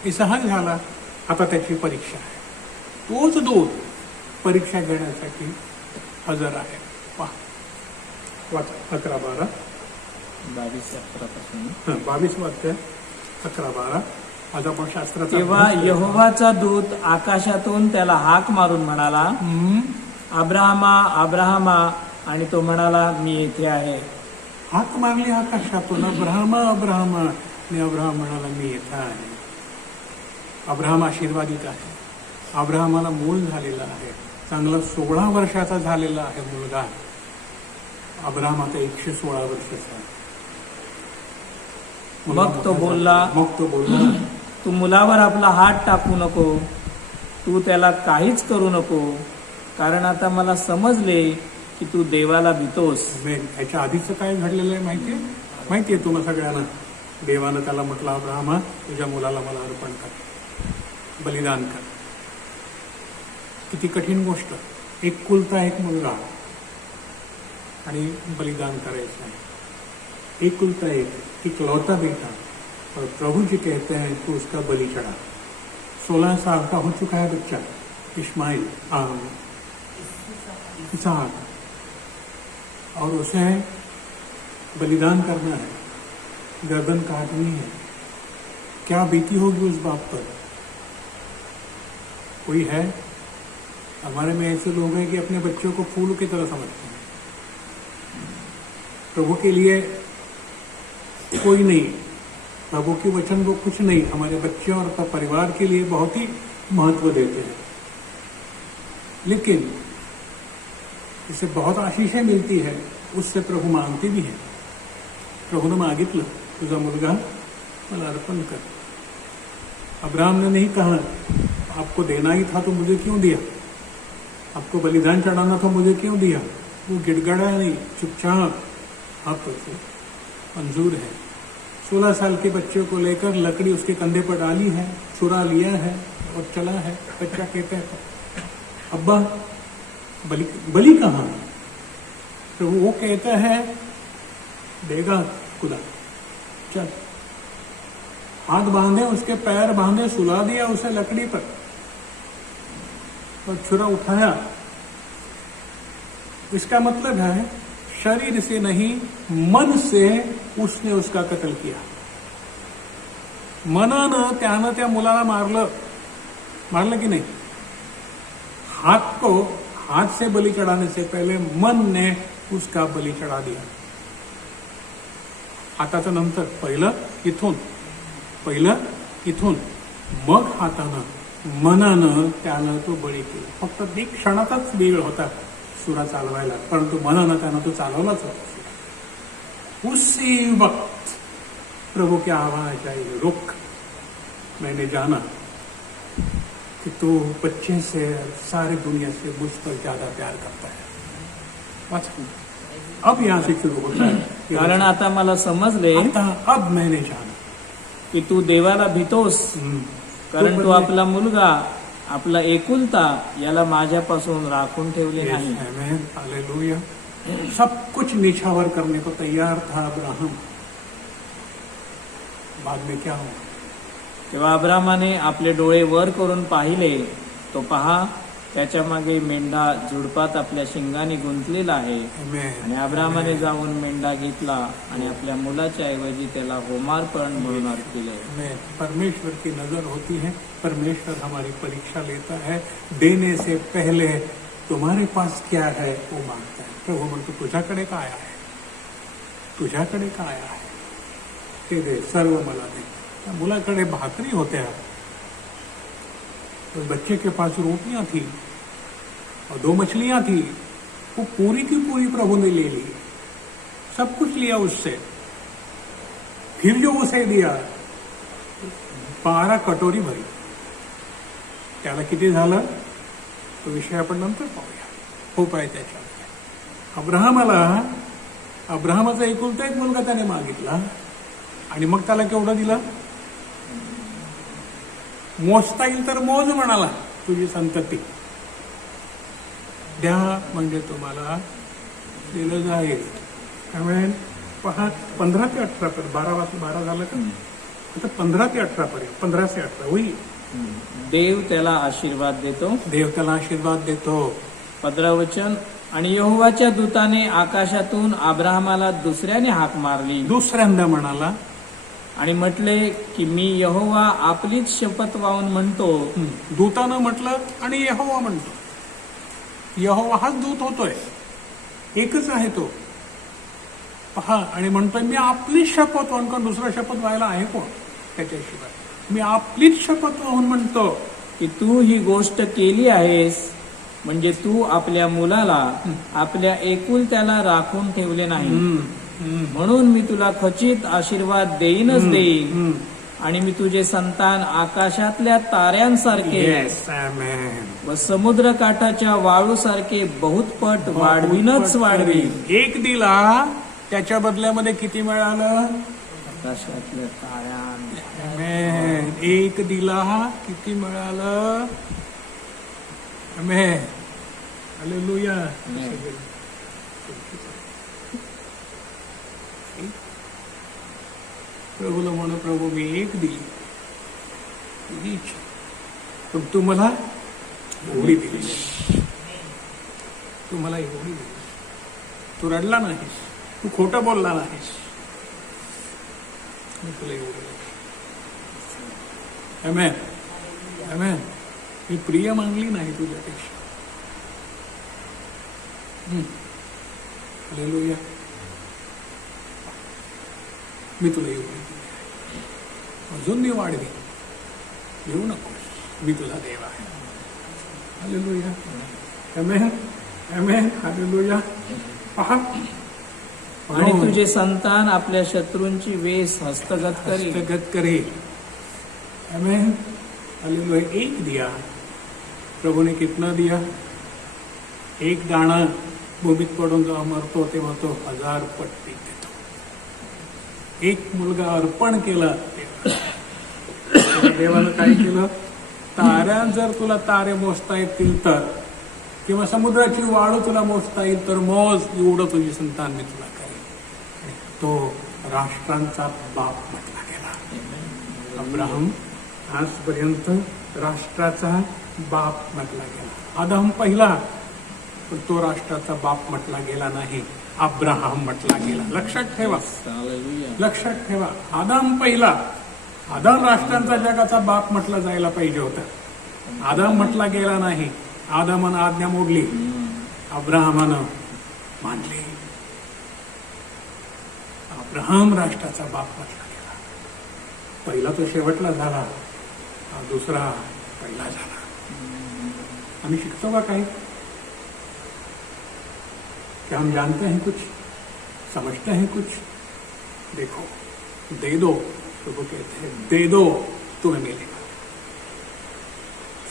इसहाक झाला. आता त्याची परीक्षा आहे. तोच दूत परीक्षा घेण्यासाठी हजर आहे. पहा, 11-12, 22वां अध्याय 11-12. आज आपण शास्त्राचा. तेव्हा यहोवाचा दूत आकाशातून त्याला हाक मारून म्हणाला, अब्राहमा, अब्राहमा. आणि तो म्हणाला, मी येथे आहे. हाक मारली आकाशातून, अब्राहमा, अब्राहमा. आणि अब्राहम म्हणाला, मी येथे आहे. अब्राहम आशीर्वादित आहे. अब्राहमाला मूल झालेलं आहे. चांगला 16 वर्षाचा झालेला आहे मुलगा. अब्राहम आता 116 वर्षाचा आहे. मग तो बोलला, तू मुलावर आपला हात टाकू नको, तू त्याला काहीच करू नको, कारण आता मला समजले की तू देवाला भितोस. याच्या आधीचं काय घडलेलं आहे माहितीये तुम्हाला सगळ्यांना. देवानं त्याला म्हटलं, अब्राहमा, तुझ्या मुलाला मला अर्पण कर, बलिदान कर. किती कठीण गोष्ट. एकुलता एक मुलगा आणि बलिदान करायचं आहे. एकुलता एक, इकलौता बेटा. और प्रभु जी कहते हैं तो उसका बलि चढ़ा. 16 साल का हो चुका है बच्चा इस्माइल, इसहाक, और उसे बलिदान करना है, गर्दन काटनी है. क्या बीती होगी उस बाप पर? कोई है? हमारे में ऐसे लोग हैं कि अपने बच्चों को फूल की तरह समझते हैं। प्रभु के लिए कोई नहीं, प्रभु के वचन को कुछ नहीं, हमारे बच्चों और परिवार के लिए बहुत ही महत्व देते हैं। लेकिन इससे बहुत आशीषें मिलती है, उससे प्रभु मांगते भी हैं। प्रभूने मागितलं, तुझा मुलगा मला अर्पण कर। अब्राहम ने नहीं कहा आपको देना ही था तो मुझे क्यों दिया, आपको बलिदान चढ़ाना था मुझे क्यों दिया। वो गिड़गड़ा नहीं, चुपचाप हाँ तो मंजूर है। 16 साल के बच्चे को लेकर लकड़ी उसके कंधे पर डाली है, चुरा लिया है और चला है। बच्चा कहता है अब्बा बलि बलि कहाँ। तो वो कहता है देगा खुदा, चल। हाथ बांधे, उसके पैर बांधे, सुला दिया उसे लकड़ी पर और छुरा उठाया। इसका मतलब है शरीर से नहीं, मन से उसने उसका कत्ल किया। मनानं त्यानं त्या मुलाला मारलं की नहीं। हाथ से बलि चढ़ाने से पहले मन ने उसका बलि चढ़ा दिया। हाताचं नंतर पहिलं इथून मग हातानं मनानं त्यानं तो बळी केला। फक्त एक क्षणाचाच वेळ होता सुरा चालवायला, परंतु मनानं त्यानं तो चालवलाच होता। उसी वक्त प्रभु के आवाज आई, रुक, मैंने जाना कि तू बच्चे से सारी दुनिया से मुझ पर ज्यादा प्यार करता है। अब यहां से शुरू होता है, कारण आता मला समजले अब मैंने जाना की तू देवाला भीतोस, कारण तू आपला मुलगा, आपला एकुलता याला माझ्यापासून राखून ठेवले नाही। हालेलुया। सब कुछ निछावर करने को तैयार था अब्राहम। बाद में क्या हुआ? तेव्हा अब्रामाने आपले डोळे वर करून पाहिले, तो पहा त्याच्या मागे मेंढा झुडपात आपल्या शिंगाने गुंतलेला आहे। आणि अब्रामाने जाऊन मेंढा घेतला आणि आपल्या मुलाच्या ऐवजी त्याला होमार्पण म्हणून अर्पिले। परमेश्वर की नजर होती है, परमेश्वर हमारी परीक्षा लेता है। देने से पहले तुम्हारे पास क्या है वो मांगता है। प्रभू म्हणतो तुझ्याकडे काय आहे, तुझ्याकडे काय आहे ते दे, सर्व मला दे। त्या मुलाकडे भाकरी होत्या, उस बच्चे के पास रोटियां थी और 2 मछलियां थी, वो पूरी की पूरी प्रभु ने ले ली, सब कुछ लिया उससे। फिर जो उसे दिया 12 कटोरी भरी। त्याला किती झालं तो विषय आपण नंतर पाहूया, खूप आहे त्याच्यामध्ये। अब्राहमाचा एकुलता एक मुलगा त्याने मागितला आणि मग त्याला केवढं दिलं, मोजता येईल तर मोज म्हणाला, तुझी संतती द्या म्हणजे तुम्हाला दिलं जाईल। त्यामुळे पहा 15 ते 18 पर्यंत, 12 झालं का, आता 15 ते 18 पर्यंत, 15 ते 18 होईल। देव त्याला आशीर्वाद देतो, देव त्याला आशीर्वाद देतो। 15 वचन, आणि यहोवाच्या दूताने आकाशातून अब्राहमाला दुसऱ्याने हाक मारली, दुसऱ्यांदा म्हणाला आणि म्हटले की मी यहोवा आपलीच शपथ वाहून म्हणतो। दूतानं म्हटलं आणि यहोवा म्हणतो, यहोवा हाच दूत होतोय, एकच आहे तो, पहा। आणि म्हणतोय मी आपलीच शपथ वाहून, कारण दुसरा शपथ व्हायला आहे कोण त्याच्याशिवाय, मी आपलीच शपथ वाहून म्हणतो की तू ही गोष्ट केली आहेस, म्हणजे तू आपल्या मुलाला, आपल्या एकुलत्याला राखून ठेवले नाही, म्हणून मी तुला खचित आशीर्वाद देईनच देईन, आणि मी तुझे संतान आकाशातल्या ताऱ्यांसारखे व समुद्र काठाच्या वाळूसारखे बहुतपट वाढवीनच वाढवीन। एक दिला त्याच्या बदल्यामध्ये किती मिळालं, आकाशातल्या ताऱ्यां, एक दिला किती मिळालं, हालेलुया। प्रभूला म्हणू, प्रभू मी एक दिली, तुझी इच्छा, पण तू मला एवढी दिली, तू मला एवढी दिली, तू रडला नाहीस, तू खोटं बोलला नाहीस, मी तुला एवढी दिली। आमेन, आमेन। मी प्रिय मागली नाही तुझ्यापेक्षा, हालेलुया. मी तुला येऊ दिली आहे. अजून मी वाढवी. येऊ नकोस, मी तुझा देव आहे. हालेलुया. आमेन, आमेन, हालेलुया. पहा, आणि तुझे संतान आपल्या शत्रूंची वेस हस्तगत करी. हस्तगत करेल. आमेन, हालेलुया. एक दिया प्रभु ने कितना दिया? एक दाणा भूमीत पडून जेव्हा मरतो तेव्हा तो 1000 पट पीक देतो. एक मुलगा अर्पण केला. देवानं काय केलं? ताऱ्या जर तुला तारे मोजता येतील तर, किंवा समुद्राची वाळू तुला मोजता येईल तर मोज, एवढं तुझी संतान मी तुला करेन. तो राष्ट्रांचा बाप म्हटला गेला. अब्राहम आजपर्यंत राष्ट्राचा बाप म्हटला गेला. आदाम पहिला, पण तो राष्ट्राचा बाप म्हटला गेला नाही, अब्राहम म्हटला गेला. लक्षात ठेवा, लक्षात ठेवा. आदाम पहिला. आदाम राष्ट्रांचा जगाचा बाप म्हटला जायला पाहिजे होता. आदाम म्हटला गेला नाही. आदामानं आज्ञा मोडली, अब्राहमानं मानली. अब्राहम राष्ट्राचा बाप म्हटला गेला. पहिला तो शेवटला झाला, दुसरा पहिला झाला. आम्ही शिकतो का काही? क्या हम जानते हैं कुछ? समझते हैं कुछ? देखो, दे दो, प्रभु कहते हैं दे दो तुम्हें मिलेगा.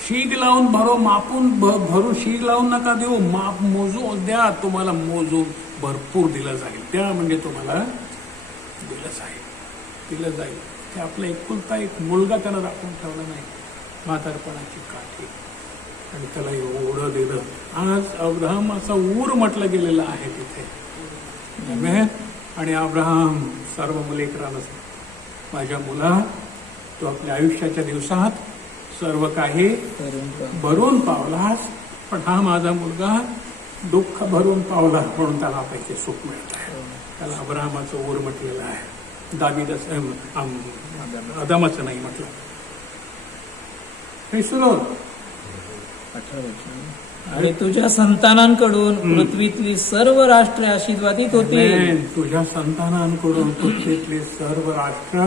शीग लावून भरो, मापून भरू. शीग लावून नका देऊ, माप मोजू द्या, तुम्हाला मोजून भरपूर दिलं जाईल. त्या म्हणजे तुम्हाला दिलं जाईल, दिलं जाईल. ते आपला एकुलता एक मुलगा त्यानं राखून ठेवला नाही, म्हातारपणाची काठी, आणि त्याला एवढं दिलं. आज अब्राहमाचा ऊर म्हटलं गेलेलं आहे तिथे. आमेन. आणि अब्राहम सर्व मुलेकरांना, माझ्या मुला, तू आपल्या आयुष्याच्या दिवसात सर्व काही भरून पावलास, पण हा माझा मुलगा दुःख भरून पावला, म्हणून त्याला पैसे सुख मिळत आहे. त्याला अब्राहमाचं ऊर म्हटलेलं आहे. आदामाचं नाही म्हटलं. हे सुनो, आणि तुझ्या संतानांकडून पृथ्वीतली सर्व राष्ट्रे आशीर्वादित होतील. तुझ्या संतानांकडून पृथ्वीतले सर्व राष्ट्र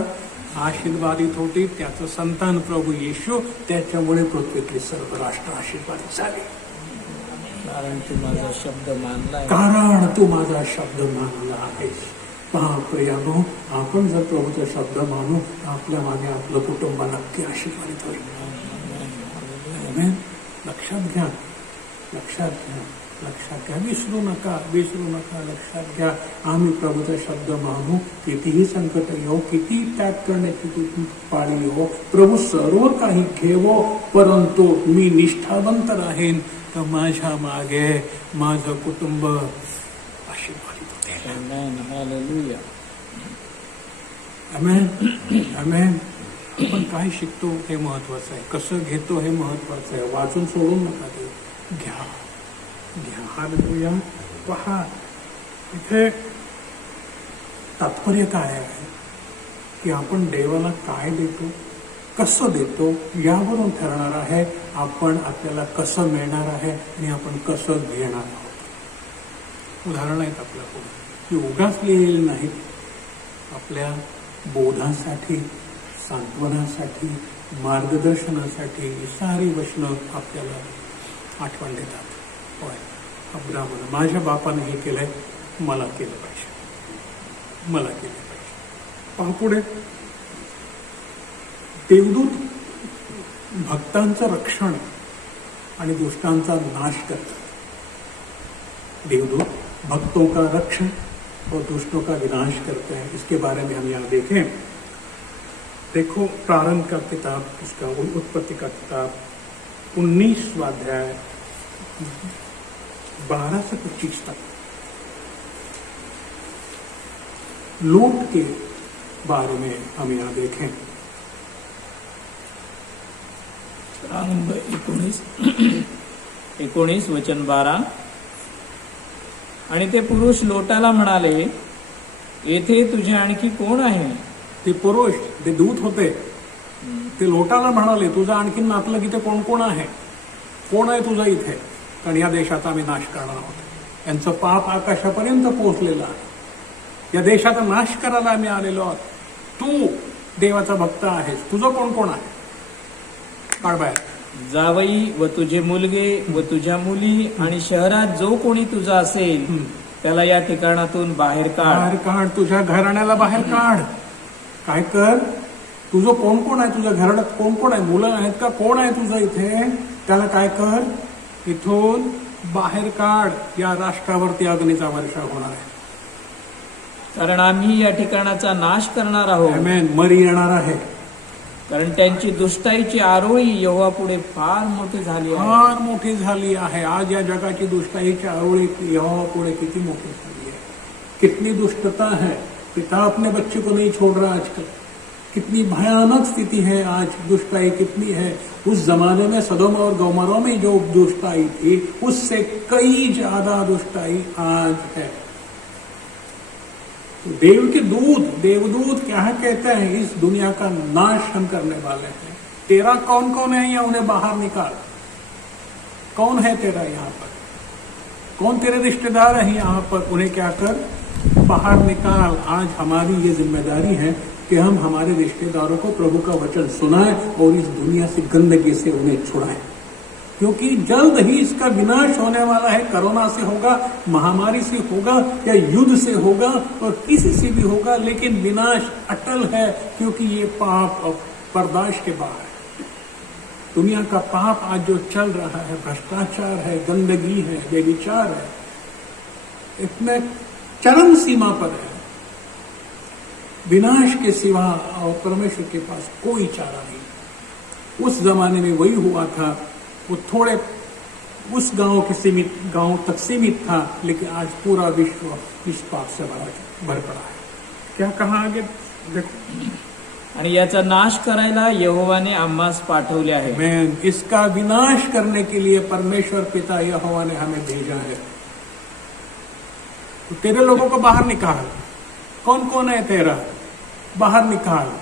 आशीर्वादित होती. त्याचं संतान प्रभू येशू, त्याच्यामुळे पृथ्वीतले सर्व राष्ट्र आशीर्वादित झाले. कारण तू माझा शब्द मानला. कारण तू माझा शब्द मानला आहेस. पहा प्रियानो, आपण जर प्रभूचा शब्द मानू, आपल्या मागे आपलं कुटुंब नक्की आशीर्वादित होईल. लक्षात घ्या, लक्षात घ्या, लक्षात घ्या. विसरू नका, विसरू नका. लक्षात घ्या, आम्ही प्रभूचा शब्द मानू. कितीही संकट येऊ, किती त्याग करण्याची किती पाळी येऊ, प्रभू सर्व काही घेवो, परंतु मी निष्ठावंत राहीन, तर माझ्या मागे माझं कुटुंब आशीर्वादित होते. आमेन, आमेन. आपण काय शिकतो हे महत्वाचं आहे, कसं घेतो हे महत्वाचं आहे. वाचून सोडून नका ते, घ्या, घ्या. हालेलुया. पहा, इथे तात्पर्य काय आहे की आपण देवाला काय देतो, कसं देतो, यावरून ठरणार आहे आपण आपल्याला कसं मिळणार आहे आणि आपण कसं घेणार आहोत. उदाहरण आहेत आपल्या पुढे, की उगाच लिहिलेली नाहीत. आपल्या बोधासाठी, सांत्वनासाठी, मार्गदर्शनासाठी सारी वचनं आपल्याला आठवण देतात. होय, अब्राहमानं, माझ्या बापानं हे केलंय, मला केलं पाहिजे, मला केलं पाहिजे. पहा पुढे, देवदूत भक्तांचं रक्षण आणि दुष्टांचा नाश करतात. देवदूत भक्तों का रक्षण और दुष्टों का विनाश करते हैं. इसके बारे में हम यहाँ देखें. देखो, प्रारंभ का किताब, उसका उत्पत्ति का किताब 19वां अध्याय 12 से 25 तक लूट के बारे में हम यहाँ देखें. प्रारंभ 19 वचन 12. आणि ते पुरुष लोटाला म्हणाले, येथे तुझे आणखी कोण आहे? ते पुरुष, ते दूत होते, ते लोटाला म्हणाले, तुझं आणखीन नातलं की ते कोण कोण आहे, कोण आहे तुझं इथे, कारण या देशाचा आम्ही नाश करणार आहोत. यांचं पाप आकाशापर्यंत पोहोचलेलं आहे. या देशाचा नाश करायला आम्ही आलेलो आहोत. तू देवाचा भक्त आहेस. तुझं कोण कोण आहे? काढ बाहेर. जावई व तुझे मुलगे व तुझ्या मुली आणि शहरात जो कोणी तुझा असेल त्याला या ठिकाणातून बाहेर काढ. बाहेर काढ. तुझ्या घराण्याला बाहेर काढ. काय कर? तुझं कोण कोण आहे? तुझ्या घराण्यात कोण कोण आहे? मुलं आहेत का? कोण आहे तुझं इथे? त्याला काय कर? इथून बाहेर काढ. या राष्ट्रावरती अग्नीचा वर्षा होणार आहे. कारण आम्ही या ठिकाणाचा नाश करणार आहोत. आमेन. मरी येणार आहे. कारण त्यांची दुष्टाईची आरोळी यहोवा पुढे फार मोठी झाली आहे. फार मोठी झाली आहे. आज या जगाची दुष्टाईची आरोळी यहोवा पुढे किती मोठी झाली है. कितनी दुष्टता है. पिता अपने बच्चे को नहीं छोड़ रहा आजकल. कितनी भयानक स्थिति है आज. दुष्टाई कितनी है. उस जमाने में सदोम और गोमोरा में जो दुष्टाई थी उससे कई ज्यादा दुष्टाई आज है. तो देव के दूत, देवदूत क्या कहते हैं? इस दुनिया का नाश हम करने वाले हैं. तेरा कौन कौन है या उन्हें बाहर निकाल. कौन है तेरा यहाँ पर? कौन तेरे रिश्तेदार हैं यहाँ पर? उन्हें क्या कर? बाहर निकाल. आज हमारी ये जिम्मेदारी है कि हम हमारे रिश्तेदारों को प्रभु का वचन सुनाएं और इस दुनिया से गंदगी से उन्हें छुड़ाएं. क्योंकि जल्द ही इसका विनाश होने वाला है. कोरोना से होगा, महामारी से होगा या युद्ध से होगा और किसी से भी होगा, लेकिन विनाश अटल है. क्योंकि ये पाप बर्दाश्त के बाहर है. दुनिया का पाप आज जो चल रहा है, भ्रष्टाचार है, गंदगी है, व्यभिचार है, इतने चरम सीमा पर है. विनाश के सिवा और परमेश्वर के पास कोई चारा नहीं. उस जमाने में वही हुआ था. वो थोड़े उस गांव तक सीमित था, लेकिन आज पूरा विश्व इस पाप से भर पड़ा है. क्या कहा आगे देखो. आणि याचा नाश करायला यहोवाने आम्हास पाठवले आहे. मैं इसका विनाश करने के लिए परमेश्वर पिता यहोवा ने हमें भेजा है. तो तेरे लोगों को बाहर निकाल. कौन कौन है तेरा? बाहर निकाल.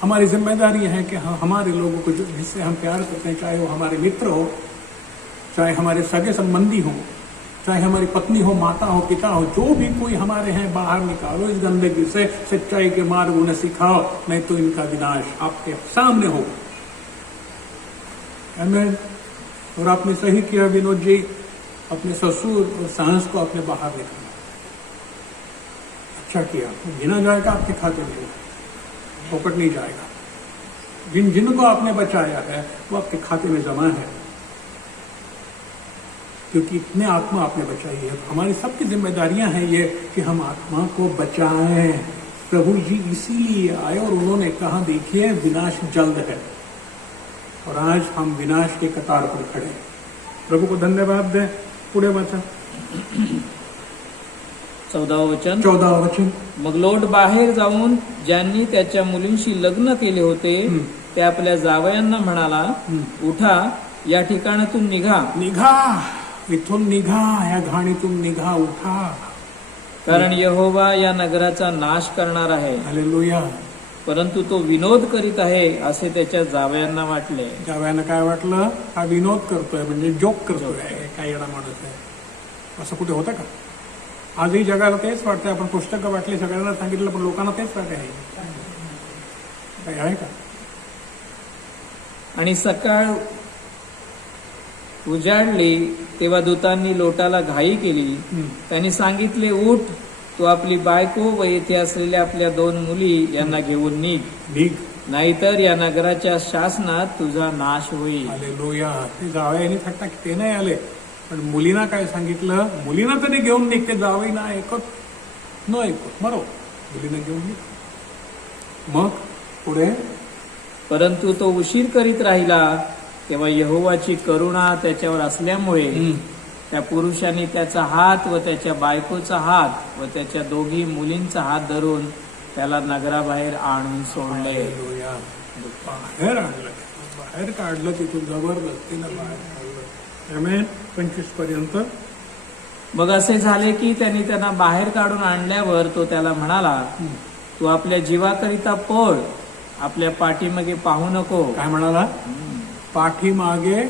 हमारी जिम्मेदारी है कि हमारे लोगों को जिससे हम प्यार करते हैं, चाहे वो हमारे मित्र हो, चाहे हमारे सगे संबंधी हो, चाहे हमारी पत्नी हो, माता हो, पिता हो, जो भी कोई हमारे हैं, बाहर निकालो इस गंदगी से. सच्चाई के मार्ग उन्हें सिखाओ, नहीं तो इनका विनाश आपके सामने हो. आमीन. और आपने सही किया विनोद जी, अपने ससुर और सास को अपने बाहर निकाला. अच्छा किया. गिना जाएगा आपके खाते में, फोकट नहीं जाएगा. जिनको आपने बचाया है वो आपके खाते में जमा है, क्योंकि इतने आत्मा आपने बचाई है. हमारी सबकी जिम्मेदारियां हैं ये कि हम आत्मा को बचाएं. प्रभु जी इसीलिए आए और उन्होंने कहा देखिए विनाश जल्द है. और आज हम विनाश के कतार पर खड़े. प्रभु को धन्यवाद दें. पुढे वाचा. 14व वचन. 14 वचन. मग लोट बाहेर जाऊन ज्यांनी त्याच्या मुलींशी लग्न केले होते ते आपल्या जावयांना म्हणाला, उठा, या ठिकाणातून निघा. निघा. इथून निघा. या घाणीतून निघा. उठा. कारण यहोवा या नगराचा नाश करणार आहे. हालेलुया. परंतु तो विनोद करीत आहे असे त्याच्या जावयांना वाटले. जावयानं काय वाटलं? हा विनोद करतोय, म्हणजे जोक करतोय, काय येडा माणूस आहे. असं कुठे होतं का? आजही जगाला तेच वाटतंय. आपण पुस्तकं वाटली, सगळ्यांना सांगितलं, पण लोकांना तेच वाटत आहे. काही आहे का? आणि सकाळ उजाडली तेव्हा दूतांनी लोटाला घाई केली. त्यांनी सांगितले, उठ, तू आपली बायको व येथे असलेल्या आपल्या 2 मुली यांना घेऊन निघ. नाहीतर या नगराच्या शासनात तुझा नाश होईल. हालेलुया. ते जावयाने थट्टा ते नाही आले, पण मुलींना काय सांगितलं? मुलींना तरी घेऊन निघते. जावई ना ऐकत, न ऐकत मरो. मुलींना घेऊन निघ. मग पुढे. परंतु तो उशीर करीत राहिला तेव्हा यहोवाची करुणा त्याच्यावर असल्यामुळे त्या पुरुषाने त्याचा हात व त्याच्या बायकोचा हात व त्याच्या दोघी मुलींचा हात धरून त्याला नगराबाहेर आणून सोडले. हालेलुया. बाहेर आणलं. बाहेर काढलं. तिथून जबरदस्तीनं बाहेर काढलं. आमेन. 25 पर्यंत. मग असे झाले की त्यांनी त्यांना बाहेर काढून आणल्यावर तो त्याला म्हणाला, तू आपल्या जीवाकरिता पळ, आपल्या पाठीमागे पाहू नको. काय म्हणाला? पाठीमागे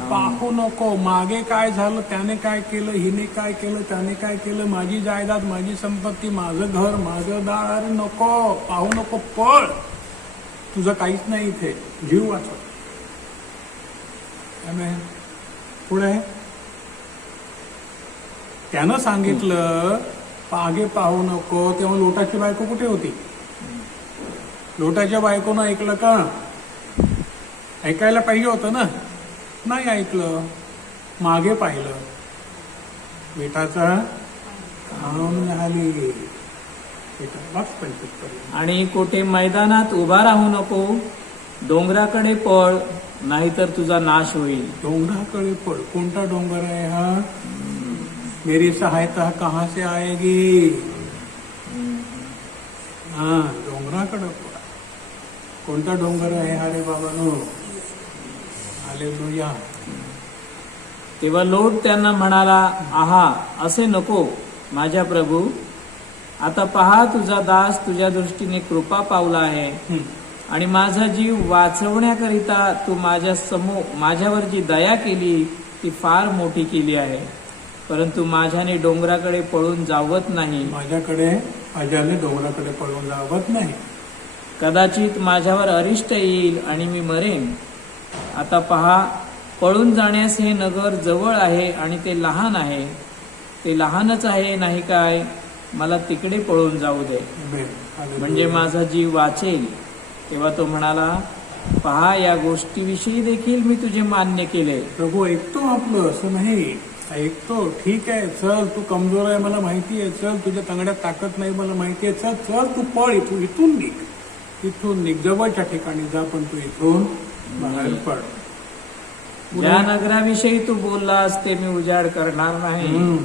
पाहू नको मागे काय झालं, त्याने काय केलं, हिने काय केलं, त्याने काय केलं, माझी जायदाद, माझी संपत्ती, माझं घर, माझं दार. अरे नको, पाहू नको, पळ. तुझं काहीच नाही इथे, जीव वाचव. आमेन. पुढे त्यानं सांगितलं मागे पाहू नको, तेव्हा लोटाची बायको कुठे होती? लोटाच्या बायकोनं ऐकलं का? ऐकायला पाहिजे होतं ना, नाही ऐकलं, मागे पाहिलं, मिठाचा खाऊन झाली. आणि कुठे मैदानात उभा राहू नको, डोंगराकडे पळ, नाहीतर तुझा नाश होईल. डोंगराकडे पळ. कोणता डोंगर आहे हा? मेरी सहायता कहाँ से आएगी? हा, डोंगराकडे पळ. कोणता डोंगर आहे? अरे बाबानो, हालेलुया. तेव्हा लोट त्यांना म्हणाला, आहा, असे नको माझ्या प्रभू. आता पहा, तुझा दास तुझ्या दृष्टीने कृपा पावला आहे आणि माझा जीव वाचवण्याकरिता तू माझ्यावर जी दया केली ती फार मोठी केली आहे. परंतु माझ्याने डोंगराकडे पळून जावत नाही. माझ्याने डोंगराकडे पळून जावत नाही. कदाचित माझ्यावर अरिष्ट येईल आणि मी मरेन. आता पहा, पळून जाण्यास हे नगर जवळ आहे आणि ते लहान आहे. ते लहानच आहे नाही काय? मला तिकडे पळून जाऊ दे, म्हणजे माझा जीव वाचेल. तेव्हा तो म्हणाला, पहा, या गोष्टीविषयी देखील मी तुझे मान्य केले. प्रभू ऐकतो आपलं, असं नाही. ऐकतो, ठीक आहे, चल, तू कमजोर आहे मला माहिती आहे, चल, तुझ्या तंगड्यात ताकद नाही मला माहिती आहे, चल चल, तू पळ इथून निघ, इथून निघ, जवळच्या ठिकाणी जा, पण तू इथून बाहेर पड. ज्या नगराविषयी तू बोललास ते मी उजाड करणार नाही.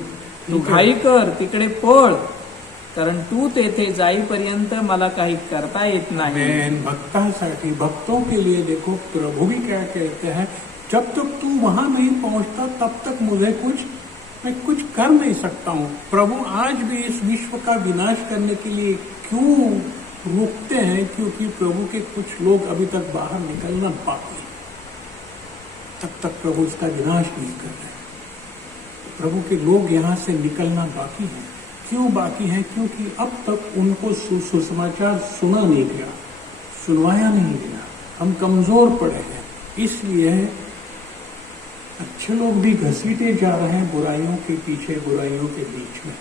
तू घाई कर, तिकडे पळ, कारण तू तेथे जाईपर्यंत मला काही करता येत नाही. भक्तांसाठी, भक्तों के लिए देखो प्रभु भी क्या कहते हैं, जब तक तू वहां नहीं पहुंचता तब तक मैं कुछ कर नहीं सकता हूं. प्रभु आज भी इस विश्व का विनाश करने के लिए क्यों रुकते हैं? क्योंकि प्रभु के कुछ लोग अभी तक बाहर निकलना बाकी है. तब तक प्रभु इसका विनाश नहीं कर रहे. प्रभु के लोग यहाँ से निकलना बाकी है. क्यों बाकी है? क्योंकि अब तक उनको सुसमाचार सुना नहीं गया, सुनवाया नहीं गया. हम कमजोर पड़े हैं, इसलिए अच्छे लोग भी घसीटे जा रहे हैं बुराइयों के पीछे, बुराइयों के बीच में.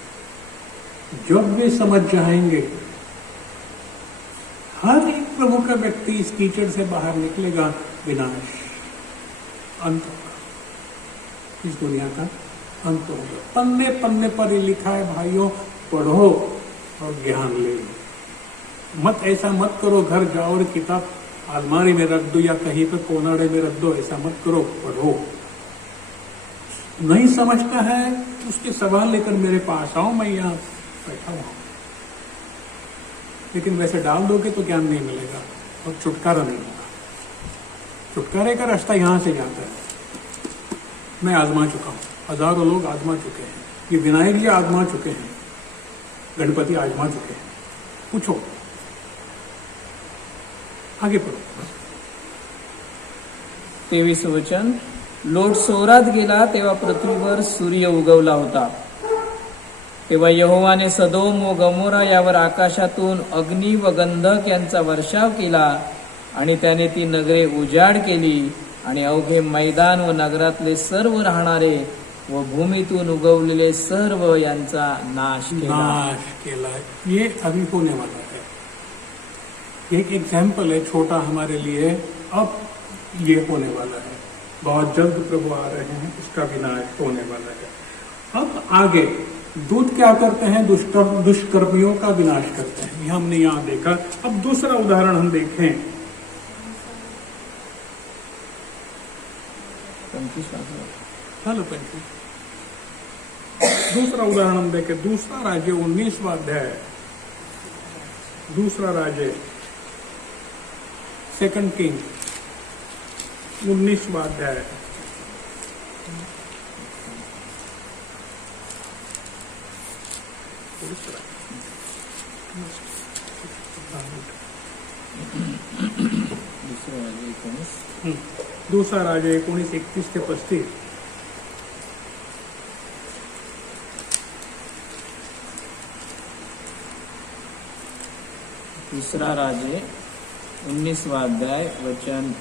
जब वे समझ जाएंगे, हर एक प्रभु का व्यक्ति इस कीचड़ से बाहर निकलेगा, विनाश, अंत होगा, इस दुनिया का अंत होगा. पन्ने पन्ने पर ही लिखा है भाइयों, पढ़ो और ज्ञान ले लो. मत ऐसा मत करो, घर जाओ और किताब अलमारी में रख दो या कहीं पे कोनाड़े में रख दो, ऐसा मत करो. पढ़ो. नहीं समझता है उसके सवाल लेकर मेरे पास आओ, मैं यहाँ बैठा हुआ. लेकिन वैसे डाल दोगे तो ज्ञान नहीं मिलेगा और छुटकारा नहीं होगा. छुटकारे का रास्ता यहाँ से जाता है. मैं आजमा चुका हूँ, हजारों लोग आजमा चुके हैं, ये विनायक जी आजमा चुके हैं, गणपति आजमा चुके हैं. पूछो, आगे पढ़ो. 23 वचन. लोट सोरात गेला तेव्हा पृथ्वीवर सूर्य उगवला होता. तेव्हा यहोवाने सदोम व गमोरा यावर आकाशातून अग्नी व गंधक यांचा वर्षाव केला आणि त्याने ती नगरे उजाड केली आणि अवघे मैदान व नगरातले सर्व राहणारे व भूमीतून उगवलेले सर्व यांचा नाश केला. ये अभी होने वाला है. एक एग्जाम्पल है छोटा हमारे लिए. अब ये होने वाला है, बहुत जल्द प्रभु आ रहे हैं, इसका विनाश होने वाला है. अब आगे दूत क्या करते हैं? दुष्कर्मियों का विनाश करते हैं. ये हमने यहां देखा. अब दूसरा उदाहरण हम देखें. हेलो 25. दूसरा उदाहरण हम देखें. दूसरा राज्य 19वां अध्याय, दूसरा राज्य 2 किंग 19वां अध्याय. दुसरं राजे 19. दूसरा राजा 19:31 ते 35. दुसरा राजे 19वा अध्याय वचन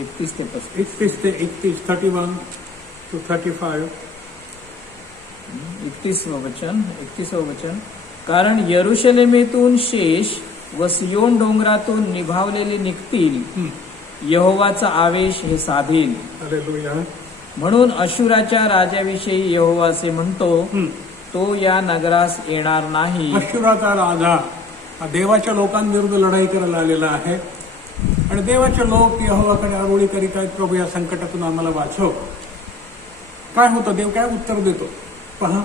31 ते 35. 31 ते 31, 31 to 35. 31वं वचन. कारण यरुशलेमेतून शेष व सियोन डोंगरातून निभावलेले निघतील, यहोवाचा आवेश हे साधेल. हालेलुया. म्हणून अशुराच्या राजाविषयी यहोवा असे म्हणतो, तो या नगरास येणार नाही. अश्शूराचा राजा हा देवाच्या लोकांविरुद्ध लढाई करायला आलेला आहे आणि देवाचे लोक यहोवाकडे आरोळी करीत आहेत, प्रभू या संकटातून आम्हाला वाचव. काय होतं, देव काय उत्तर देतो पहा.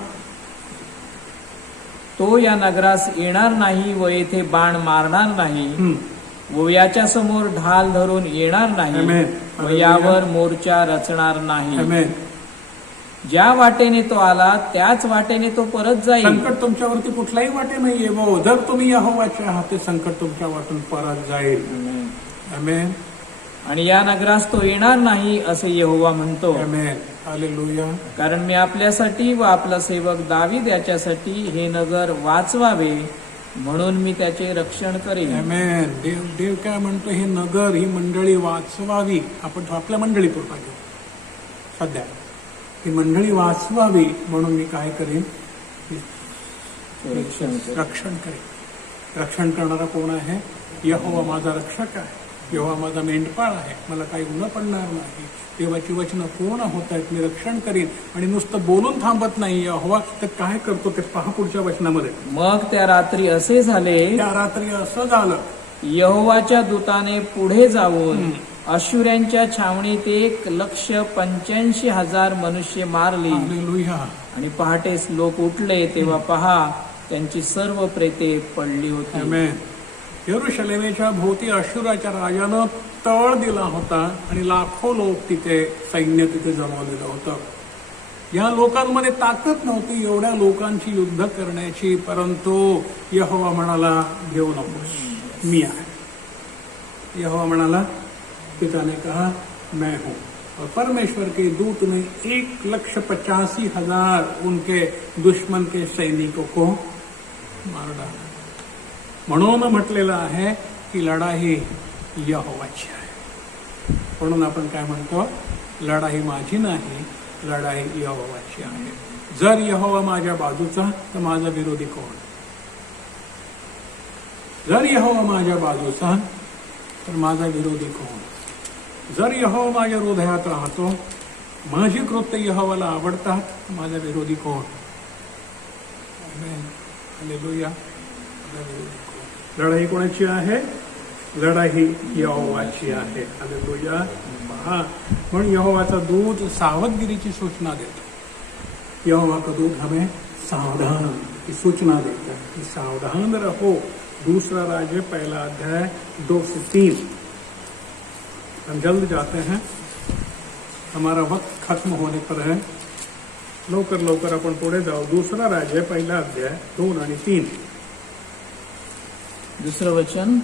तो या नगरास येणार नाही व येथे बाण मारणार नाही व याच्या समोर ढाल धरून येणार नाही Amen. व यावर मोर्चा रचणार नाही. आमेन. ज्या वाटेने तो आला त्याच वाटेने तो परत जाईल. संकट तुमच्यावरती कुठलाही वाटे नाही येवो. जर तुम्ही यहोवाचे आहात ते संकट तुमच्या वाटून परत जाईल. आमेन. आणि या नगरास तो येणार नाही असे यहोवा म्हणतो. आमेन. हालेलुया. कारण मी आपल्यासाठी व आपला सेवक दावीद याच्यासाठी हे नगर वाचवावे म्हणून मी त्याचे रक्षण करेन. आमेन. देव काय म्हणतो, हे नगर, ही मंडळी वाचवावी. आपण आपल्या मंडळी पुरता घेऊ सध्या. ही मंडळी वाचवावी म्हणून मी काय करेन, रक्षण करेन. रक्षण करणारा कोण आहे? यहोवा माझा रक्षक आहे. यहोवा माझा मेंढपाळ आहे. मला काही उणं पडणार नाही. देवाची वचनं पूर्ण होत आहेत. मी रक्षण करीन. आणि नुसतं बोलून थांबत नाही यहोवा, तर काय करतो ते पहा पुढच्या वचनामध्ये. मग त्या रात्री असे झाले, त्या रात्री असं झालं, यहोवाच्या दूताने पुढे जाऊन अश्शूऱ्यांच्या छावणीत 1,85,000 मनुष्य मारली. हालेलुया. आणि पहाटेस लोक उठले तेव्हा पहा त्यांची सर्व प्रेते पडली होती. आमेन. यरुशलेमेच्या भोवती अश्शूराच्या राजानं तळ दिला होता आणि लाखो लोक तिथे, सैन्य तिथे जमवलेलं होतं. या लोकांमध्ये ताकद नव्हती एवढ्या लोकांची युद्ध करण्याची, परंतु यहोवा म्हणाला, घेऊ नकोस, मी आहे. यहोवा म्हणाला, पिता ने कहा मैं हूं. और परमेश्वर के दूत ने 1,85,000 उनके दुश्मन के सैनिकों को मार डाला. म्हणून म्हटलेलं आहे की लढाई यहोवाची आहे. म्हणून आपण काय म्हणतो, लढाई माझी नाही, लढाई यहोवाची आहे. जर यहोवा माझ्या बाजूचा तर माझा विरोधी कोण? जर यहोवा माझ्या बाजूचा तर माझा विरोधी कोण? जर यहोवा माझ्या हृदयात राहतो, माझी कृत्य यहोवाला आवडतात, माझा विरोधी कोण? आमेन. हालेलुया. माझा विरोधी कोण? लढाई कोणाची आहे? लढाई यहोवाची आहे. हालेलुया. पहा, म्हणून यहोवाचा दूत सावधगिरीची सूचना देतो. यहोवा का दूत हमें सावधान की सूचना देता है कि सावधान रहो. दूसरा राज्य 1 अध्याय 2 से 3. हम जल्द जाते हैं, हमारा वक्त खत्म होने पर है. लवकर लवकर आपण पुढे जाऊ. दूसरा राज्य 1 अध्याय 2 आणि 3. दुसरं वचन.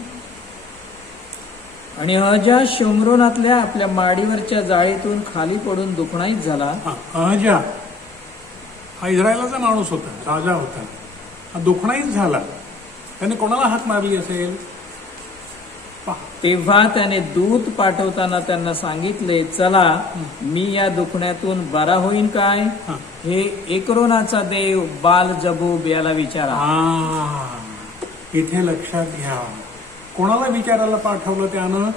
आणि अहज्या शोमरोनातल्या आपल्या माडीवरच्या जाळीतून खाली पडून दुखणाईत झाला. अहज्या हा इस्रायलाचा माणूस होता, राजा होता. हा दुखणाईच झाला. त्याने कोणाला हाक मारली असेल? तेव्हा त्याने दूत पाठवताना त्यांना सांगितले, चला मी या दुखण्यातून बरा होईन काय हे एक्रोनाचा देव बाल जबूब याला विचारा. इथे लक्षात घ्या, कोणाला विचारायला पाठवलं त्यानं?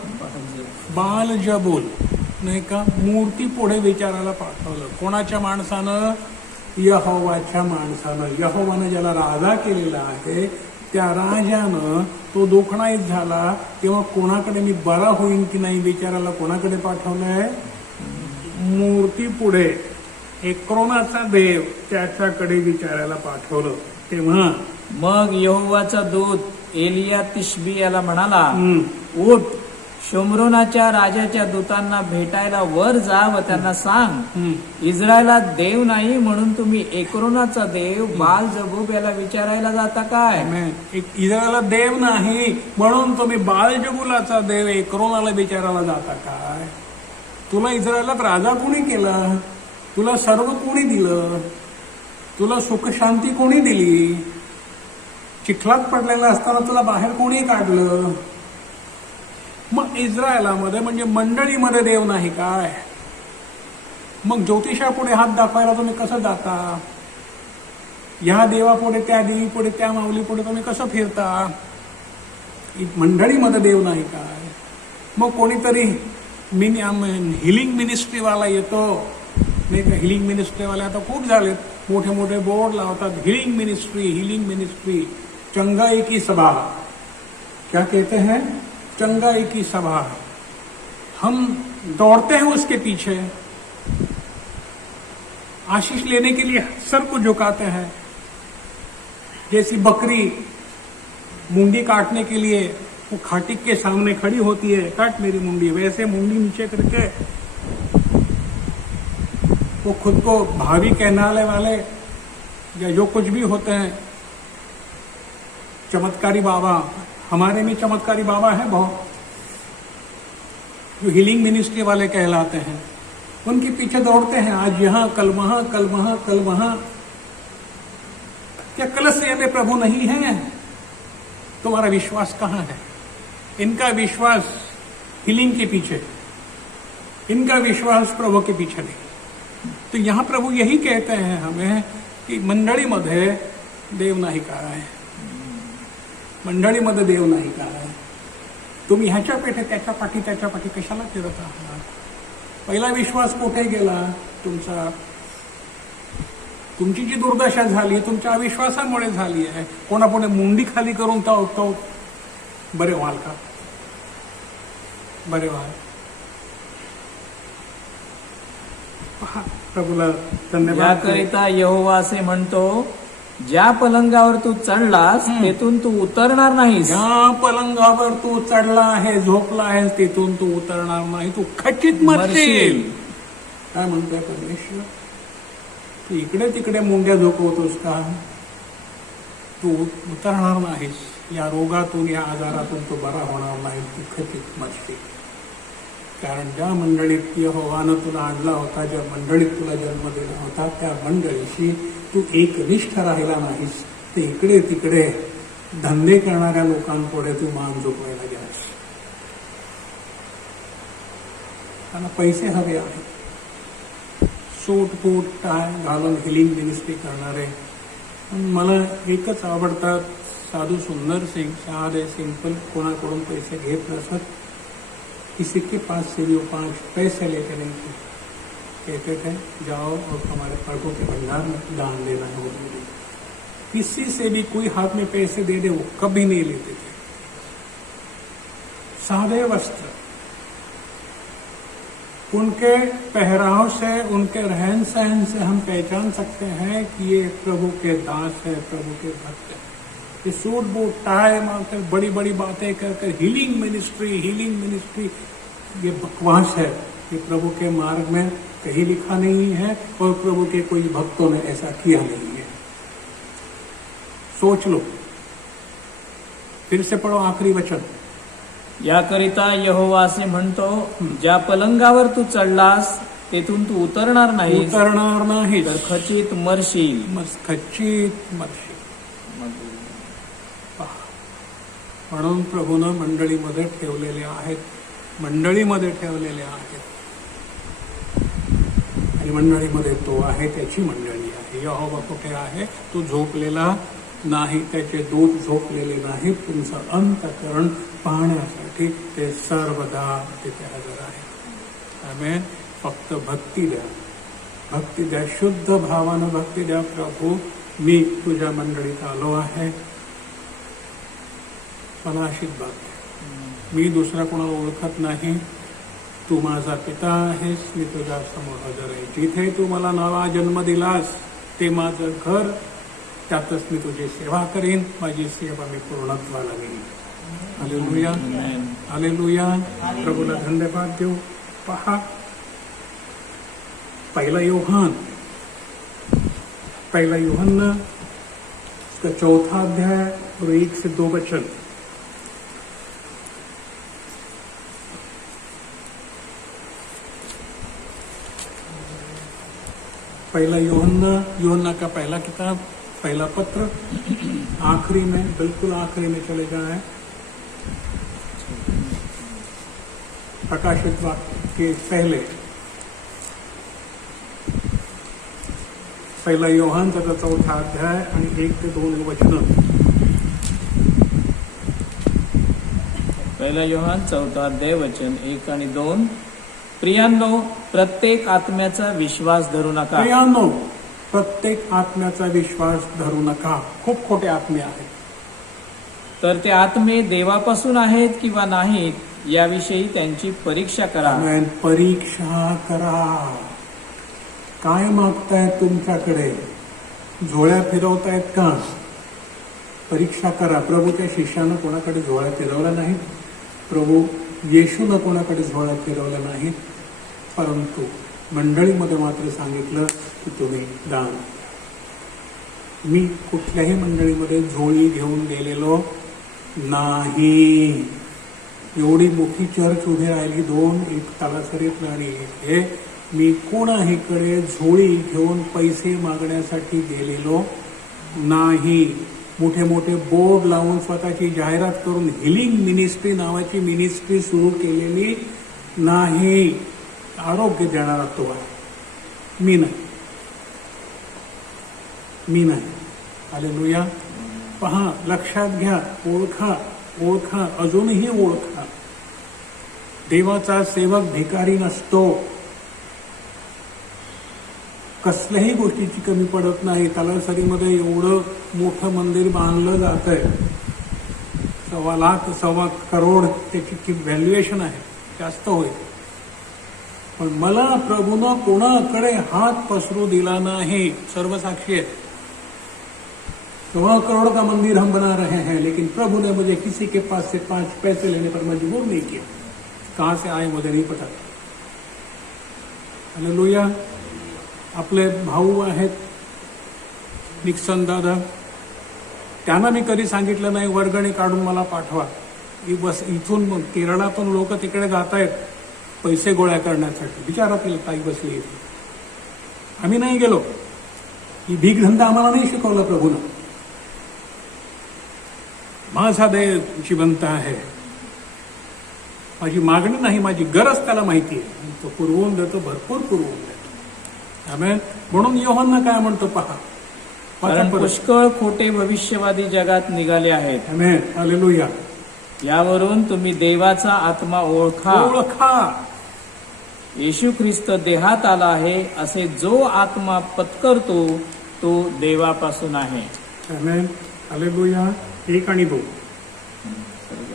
बाल जबूल, नाही का, मूर्ती पुढे विचारायला पाठवलं. कोणाच्या माणसानं? यहोवाच्या माणसानं. यहोवानं ज्याला राजा केलेला आहे त्या राजानं तो दुखणाईत झाला तेव्हा कोणाकडे मी बरा होईन की नाही विचारायला कोणाकडे पाठवलंय? मूर्ती पुढे एक्रोनाचा देव त्याच्याकडे विचारायला पाठवलं. तेव्हा मग यहोवाचा दूत एलिया तिशबी याला म्हणाला, उठ, शोमरोनाच्या राजाच्या दूतांना भेटायला वर जा व त्यांना सांग, हम्म. इस्रायलात देव नाही म्हणून तुम्ही एक्रोनाचा देव बाल जबूब याला विचारायला जाता काय? आमेन. इस्रायला देव नाही म्हणून तुम्ही बाळजबुलाचा देव एक्रोनाला विचारायला जाता काय? तुला इस्रायलात राजा कोणी केला? तुला सर्व कोणी दिलं? तुला सुख शांती कोणी दिली? चिखलात पडलेला असताना तुला बाहेर कोणी काढलं? मग इस्रायलामध्ये म्हणजे मंडळीमध्ये देव नाही काय? मग ज्योतिषापुढे हात दाखवायला तुम्ही कसं जाता? या देवापुढे, त्या देवीपुढे, त्या माऊलीपुढे तुम्ही कसं फिरता? मंडळीमध्ये देव नाही काय? मग कोणीतरी हिलिंग मिनिस्ट्रीवाला येतो, नाही का? हिलिंग मिनिस्ट्रीवाले आता खूप झालेत, मोठे मोठे बोर्ड लावतात, हिलिंग मिनिस्ट्री, चंगाई की सभा. क्या कहते हैं? चंगाई की सभा. हम दौड़ते हैं उसके पीछे, आशीष लेने के लिए सर को झुकाते हैं. जैसी बकरी मुंडी काटने के लिए वो खाटिक के सामने खड़ी होती है, काट मेरी मुंडी, वैसे मुंडी नीचे करके वो खुद को भावी कहलाने वाले या जो कुछ भी होते हैं, चमत्कारी बाबा, हमारे में चमत्कारी बाबा है बहुत, जो हीलिंग मिनिस्ट्री वाले कहलाते हैं, उनके पीछे दौड़ते हैं. आज यहां, कल वहां, कल वहां, कल वहां. क्या कलश में प्रभु नहीं है? तुम्हारा विश्वास कहां है? इनका विश्वास हीलिंग के पीछे, इनका विश्वास प्रभु के पीछे नहीं. तो यहां प्रभु यही कहते हैं हमें की मंडळीमध्ये देव नाही काय? मंडळीमध्ये देव नाही काय? तुम्ही ह्याच्या पेठे त्याच्या पाठी कशाला फिरत आहात? पहिला विश्वास कुठे गेला तुमचा? तुमची जी दुर्दशा झाली तुमच्या अविश्वासामुळे झाली आहे. कोणापुढे मुंडी खाली करून तो बरे व्हाल का? बरे व्हाल. पहा, प्रभूला धन्यवाद. याकरिता यहोवा असे म्हणतो, ज्या पलंगावर तू चढलास तेथून तू उतरणार नाहीस. ज्या पलंगावर तू चढला आहे, झोपला आहेस, तिथून तू उतरणार नाही, तू खचित मरशील. काय म्हणतोय परमेश्वर? तू इकडे तिकडे मुंड्या झोपवतोस का? तू उतरणार नाहीस. या रोगातून, या आजारातून तू बरा होणार नाही, तू खचित मरशील. कारण ज्या मंडळीत यहोवानं तुला आणला होता, ज्या मंडळीत तुला जन्म दिला होता, त्या मंडळीशी तू एकनिष्ठ राहिला नाहीस, ते इकडे तिकडे धंदे करणाऱ्या लोकांपुढे तू मान झोपवायला गेलास. त्यांना पैसे हवे आहेत, सूट बूट टाय घालून हिलिंग मिनिस्ट्री करणारे. मला एकच आवडतात, साधू सुंदर सिंग, साधे सिंपल, कोणाकडून पैसे घेत नसत. किसी के पास से भी 5 पैसे लेके नहीं थे. कहते थे जाओ और हमारे प्रभु के भंडार में दान देना है. वो किसी से भी कोई हाथ में पैसे दे दे, वो कभी नहीं लेते थे. सादे वस्त्र, उनके पहराव से, उनके रहन सहन से हम पहचान सकते हैं कि ये प्रभु के दास है, प्रभु के भक्त है. ये सूट बूट टाई मारकर बड़ी बड़ी बातें कर हीलिंग मिनिस्ट्री, ये बकवास है. ये प्रभु के मार्ग में कहीं लिखा नहीं है और प्रभु के कोई भक्तों ने ऐसा किया नहीं है. सोच लो. फिर से पढ़ो आखिरी वचन. याकरिता यहोवा असे म्हणतो, ज्या पलंगावर तू चढलास तेथून तू उतरणार नाहीस, तर खचित मरशील. खचित मरशील. म्हणून प्रभूनं मंडळीमध्ये ठेवलेले आहेत, मंडळीमध्ये ठेवलेले आहेत. आणि मंडळीमध्ये तो आहे, त्याची मंडळी आहे. यहोवा कुठे आहे? तो झोपलेला नाही, त्याचे दूत झोपलेले नाही. तुमचं अंतःकरण पाहण्यासाठी ते सर्वदा तिथे हजर आहे. आमेन. फक्त भक्ती द्या, भक्ती द्या, शुद्ध भावानं भक्ती द्या. प्रभू, मी तुझ्या मंडळीत आलो आहे, मला आशीर्वाद द्या. मी दुसरा कोणाला ओळखत नाही. तू माझा पिता आहेस, मी तुझ्या समोर हजर आहे. जिथे तू मला नवा जन्म दिलास ते माझं घर, त्यातच मी तुझी सेवा करीन. माझी सेवा मी पूर्णत्वाला नेईन. Hallelujah, Amen. हालेलुया. प्रभूला धन्यवाद देऊ. पहा, पहिला योहान उसका 4 अध्याय और 1 से 2 वचन. पहला यूहन्ना का पहला किताब, पहला पत्र, आखिरी में, बिल्कुल आखिरी में चले जाए, प्रकाशित वाक्य के पहले. पहिला योहान त्याचा 4 अध्याय आणि 1 ते 2 वचन. पहिला योहान 4 अध्याय वचन 1 आणि 2. प्रियांनो, प्रत्येक आत्म्याचा विश्वास धरू नका. प्रियांनो, प्रत्येक आत्म्याचा विश्वास धरू नका. खूप खोटे आत्मे आहेत. तर ते आत्मे देवापासून आहेत किंवा नाहीत याविषयी त्यांची परीक्षा करा. आमेन. परीक्षा करा. काय मागतायत तुमच्याकडे? झोळ्या फिरवतायत का? परीक्षा करा. प्रभूच्या शिष्यानं कोणाकडे झोळ्या फिरवल्या नाहीत. प्रभू येशूनं कोणाकडे झोळ्या फिरवल्या नाहीत. परंतु मंडळीमध्ये मात्र सांगितलं की तुम्ही दान. मी कुठल्याही मंडळीमध्ये झोळी घेऊन गेलेलो नाही. एवढी मोठी चर्च उभी राहिली, 2, एक तलासरीत आणि एक हे. मी कोणाहीकडे झोळी घेऊन पैसे मागण्यासाठी गेलेलो नाही. मोठे मोठे बोर्ड लावून स्वतःची जाहिरात करून हिलिंग मिनिस्ट्री नावाची मिनिस्ट्री सुरू केलेली नाही. आरोग्य देणारा तो आहे, मी नाही. हालेलुया. पहा, लक्षात घ्या, ओळखा, अजूनही ओळखा. देवाचा सेवक भिकारी नसतो. कसल्याही गोष्टीची कमी पडत नाही. तलासरीमध्ये एवढं मोठं मंदिर बांधलं जात आहे, 1.25 लाख 1.25 करोड त्याची व्हॅल्युएशन आहे, जास्त होईल. पण मला प्रभूनं कोणाकडे हात पसरू दिला नाही. सर्व साक्षी आहेत. 1.25 करोड़ का मंदिर हम बना रहे हैं, लेकिन प्रभु ने मुझे किसी के पास से 5 पैसे लेने पर मजबूर नहीं किया. कहां से आए मुझे नहीं पता. हालेलुया. आपले भाऊ आहेत निक्सन दादा, त्यांना मी कधी सांगितलं नाही वर्गणी काढून मला पाठवा. बस इथून केरळातून लोक तिकडे जात आहेत पैसे गोळा करण्यासाठी. विचारातील ताई बसली. आम्ही नाही गेलो. ही भीक धंदा आम्हाला नाही शिकवला प्रभूनं. माझा देव जिवंत आहे. माझी मागणी नाही, माझी गरज त्याला माहिती आहे. तो पुरवून देतो, भरपूर पुरवून देतो. आमेन. म्हणून योहान काय म्हणतो पहा, कारण पुष्कळ खोटे भविष्यवादी जगात निघाले आहेत. आमेन. हालेलुया. यावरून तुम्ही देवाचा आत्मा ओळखा. येशू ख्रिस्त देहात आला आहे असे जो आत्मा पत्करतो तो देवापासून आहे. आमेन. हालेलुया. 1 आणि 2.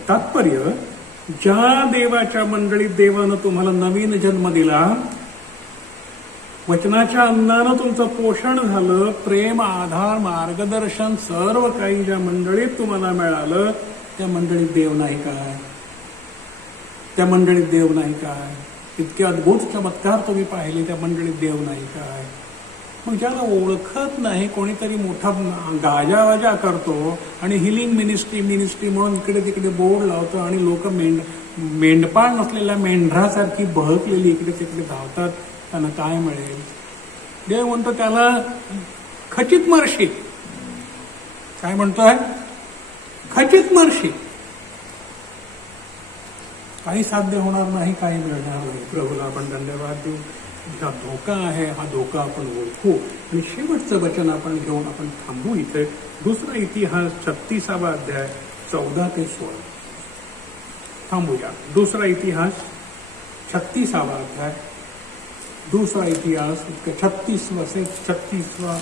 तात्पर्य, ज्या देवाच्या मंडळीत देवानं तुम्हाला नवीन जन्म दिला, वचनाच्या अन्नानं तुमचं पोषण झालं, प्रेम, आधार, मार्गदर्शन सर्व काही ज्या मंडळीत तुम्हाला मिळालं, त्या मंडळीत देव नाही काय? त्या मंडळीत देव नाही काय? इतके अद्भुत चमत्कार तुम्ही पाहिले, त्या मंडळीत देव नाही काय? मग ज्याला ओळखत नाही, कोणीतरी मोठा गाजावाजा करतो आणि हिलिंग मिनिस्ट्री म्हणून इकडे तिकडे बोर्ड लावतो आणि लोक मेंढपाळ नसलेल्या मेंढरासारखी बहकलेली इकडे तिकडे धावतात. त्यांना काय मिळेल? देव म्हणतो त्याला खचित मरशी. काय म्हणतोय? खचित मरशी. काही साध्य होणार नाही, काही मिळणार नाही. प्रभूला आपण धन्यवाद देऊ. हा धोका आहे, हा धोका आपण ओळखू. आणि शेवटचं वचन आपण घेऊन आपण थांबू इथे. दुसरा इतिहास 36 अध्याय 14 ते 16. थांबूया. दूसरा इतिहास 36 अध्याय, दूसरा इतिहास उसका 36वां से 36वां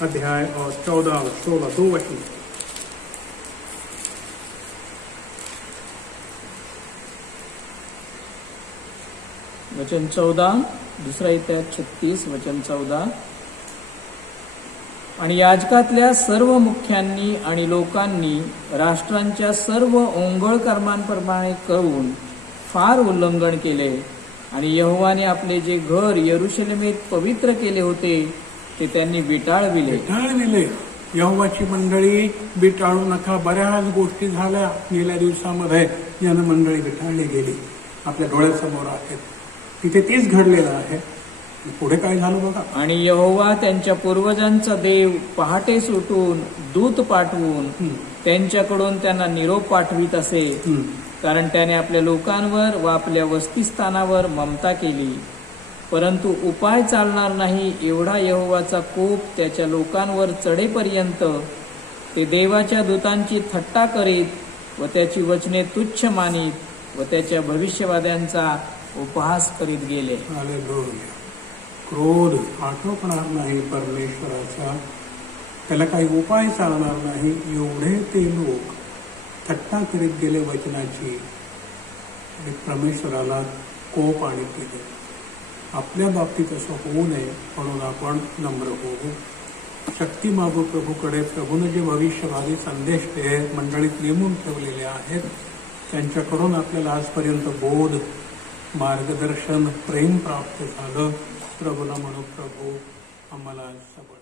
अध्याय और 14 और 16 2 वचन. वचन 14, दुसरा इतिहास 36 वचन 14. आणि याजकातल्या सर्व मुख्यांनी आणि लोकांनी राष्ट्रांच्या सर्व ओंगळ कर्मांप्रमाणे करून फार उल्लंघन केले आणि यहोवाने आपले जे घर यरुशलेमेत पवित्र केले होते ते त्यांनी विटाळविले. विटाळविले. यहोवाची मंडळी विटाळू नका. बऱ्याच गोष्टी झाल्या गेल्या दिवसामध्ये, यानं मंडळी विटाळली गेली, आपल्या डोळ्यासमोर आहेत. तिथे तीच घडलेलं आहे. पुढे काय झालं बघा. आणि यहोवा त्यांच्या पूर्वजांचा देव पहाटे सुटून दूत पाठवून त्यांच्याकडून त्यांना निरोप पाठवित असे, कारण त्याने आपल्या लोकांवर व आपल्या वस्तीस्थानावर ममता केली. परंतु उपाय चालणार नाही एवढा यहोवाचा कोप त्याच्या लोकांवर चढेपर्यंत ते देवाच्या दूतांची थट्टा करीत व त्याची वचने तुच्छ मानित व त्याच्या भविष्यवाद्यांचा उपहास करीत गेले. हालेलुया. क्रोध आटोपणार नाही परमेश्वराचा, त्याला काही उपाय चालणार नाही एवढे ते लोक थट्टा करीत गेले वचनाची. आणि परमेश्वराला कोप आणि केले. आपल्या बाबतीत असं होऊ नये म्हणून आपण नम्र होऊ, शक्ती मागू प्रभूकडे. प्रभूने जे भविष्यवादी संदेश ते मंडळीत नेमून ठेवलेले आहेत त्यांच्याकडून आपल्याला आजपर्यंत बोध, मार्गदर्शन, प्रेम प्राप्त झालं. प्रभूला म्हणू, प्रभू आम्हाला सबळ.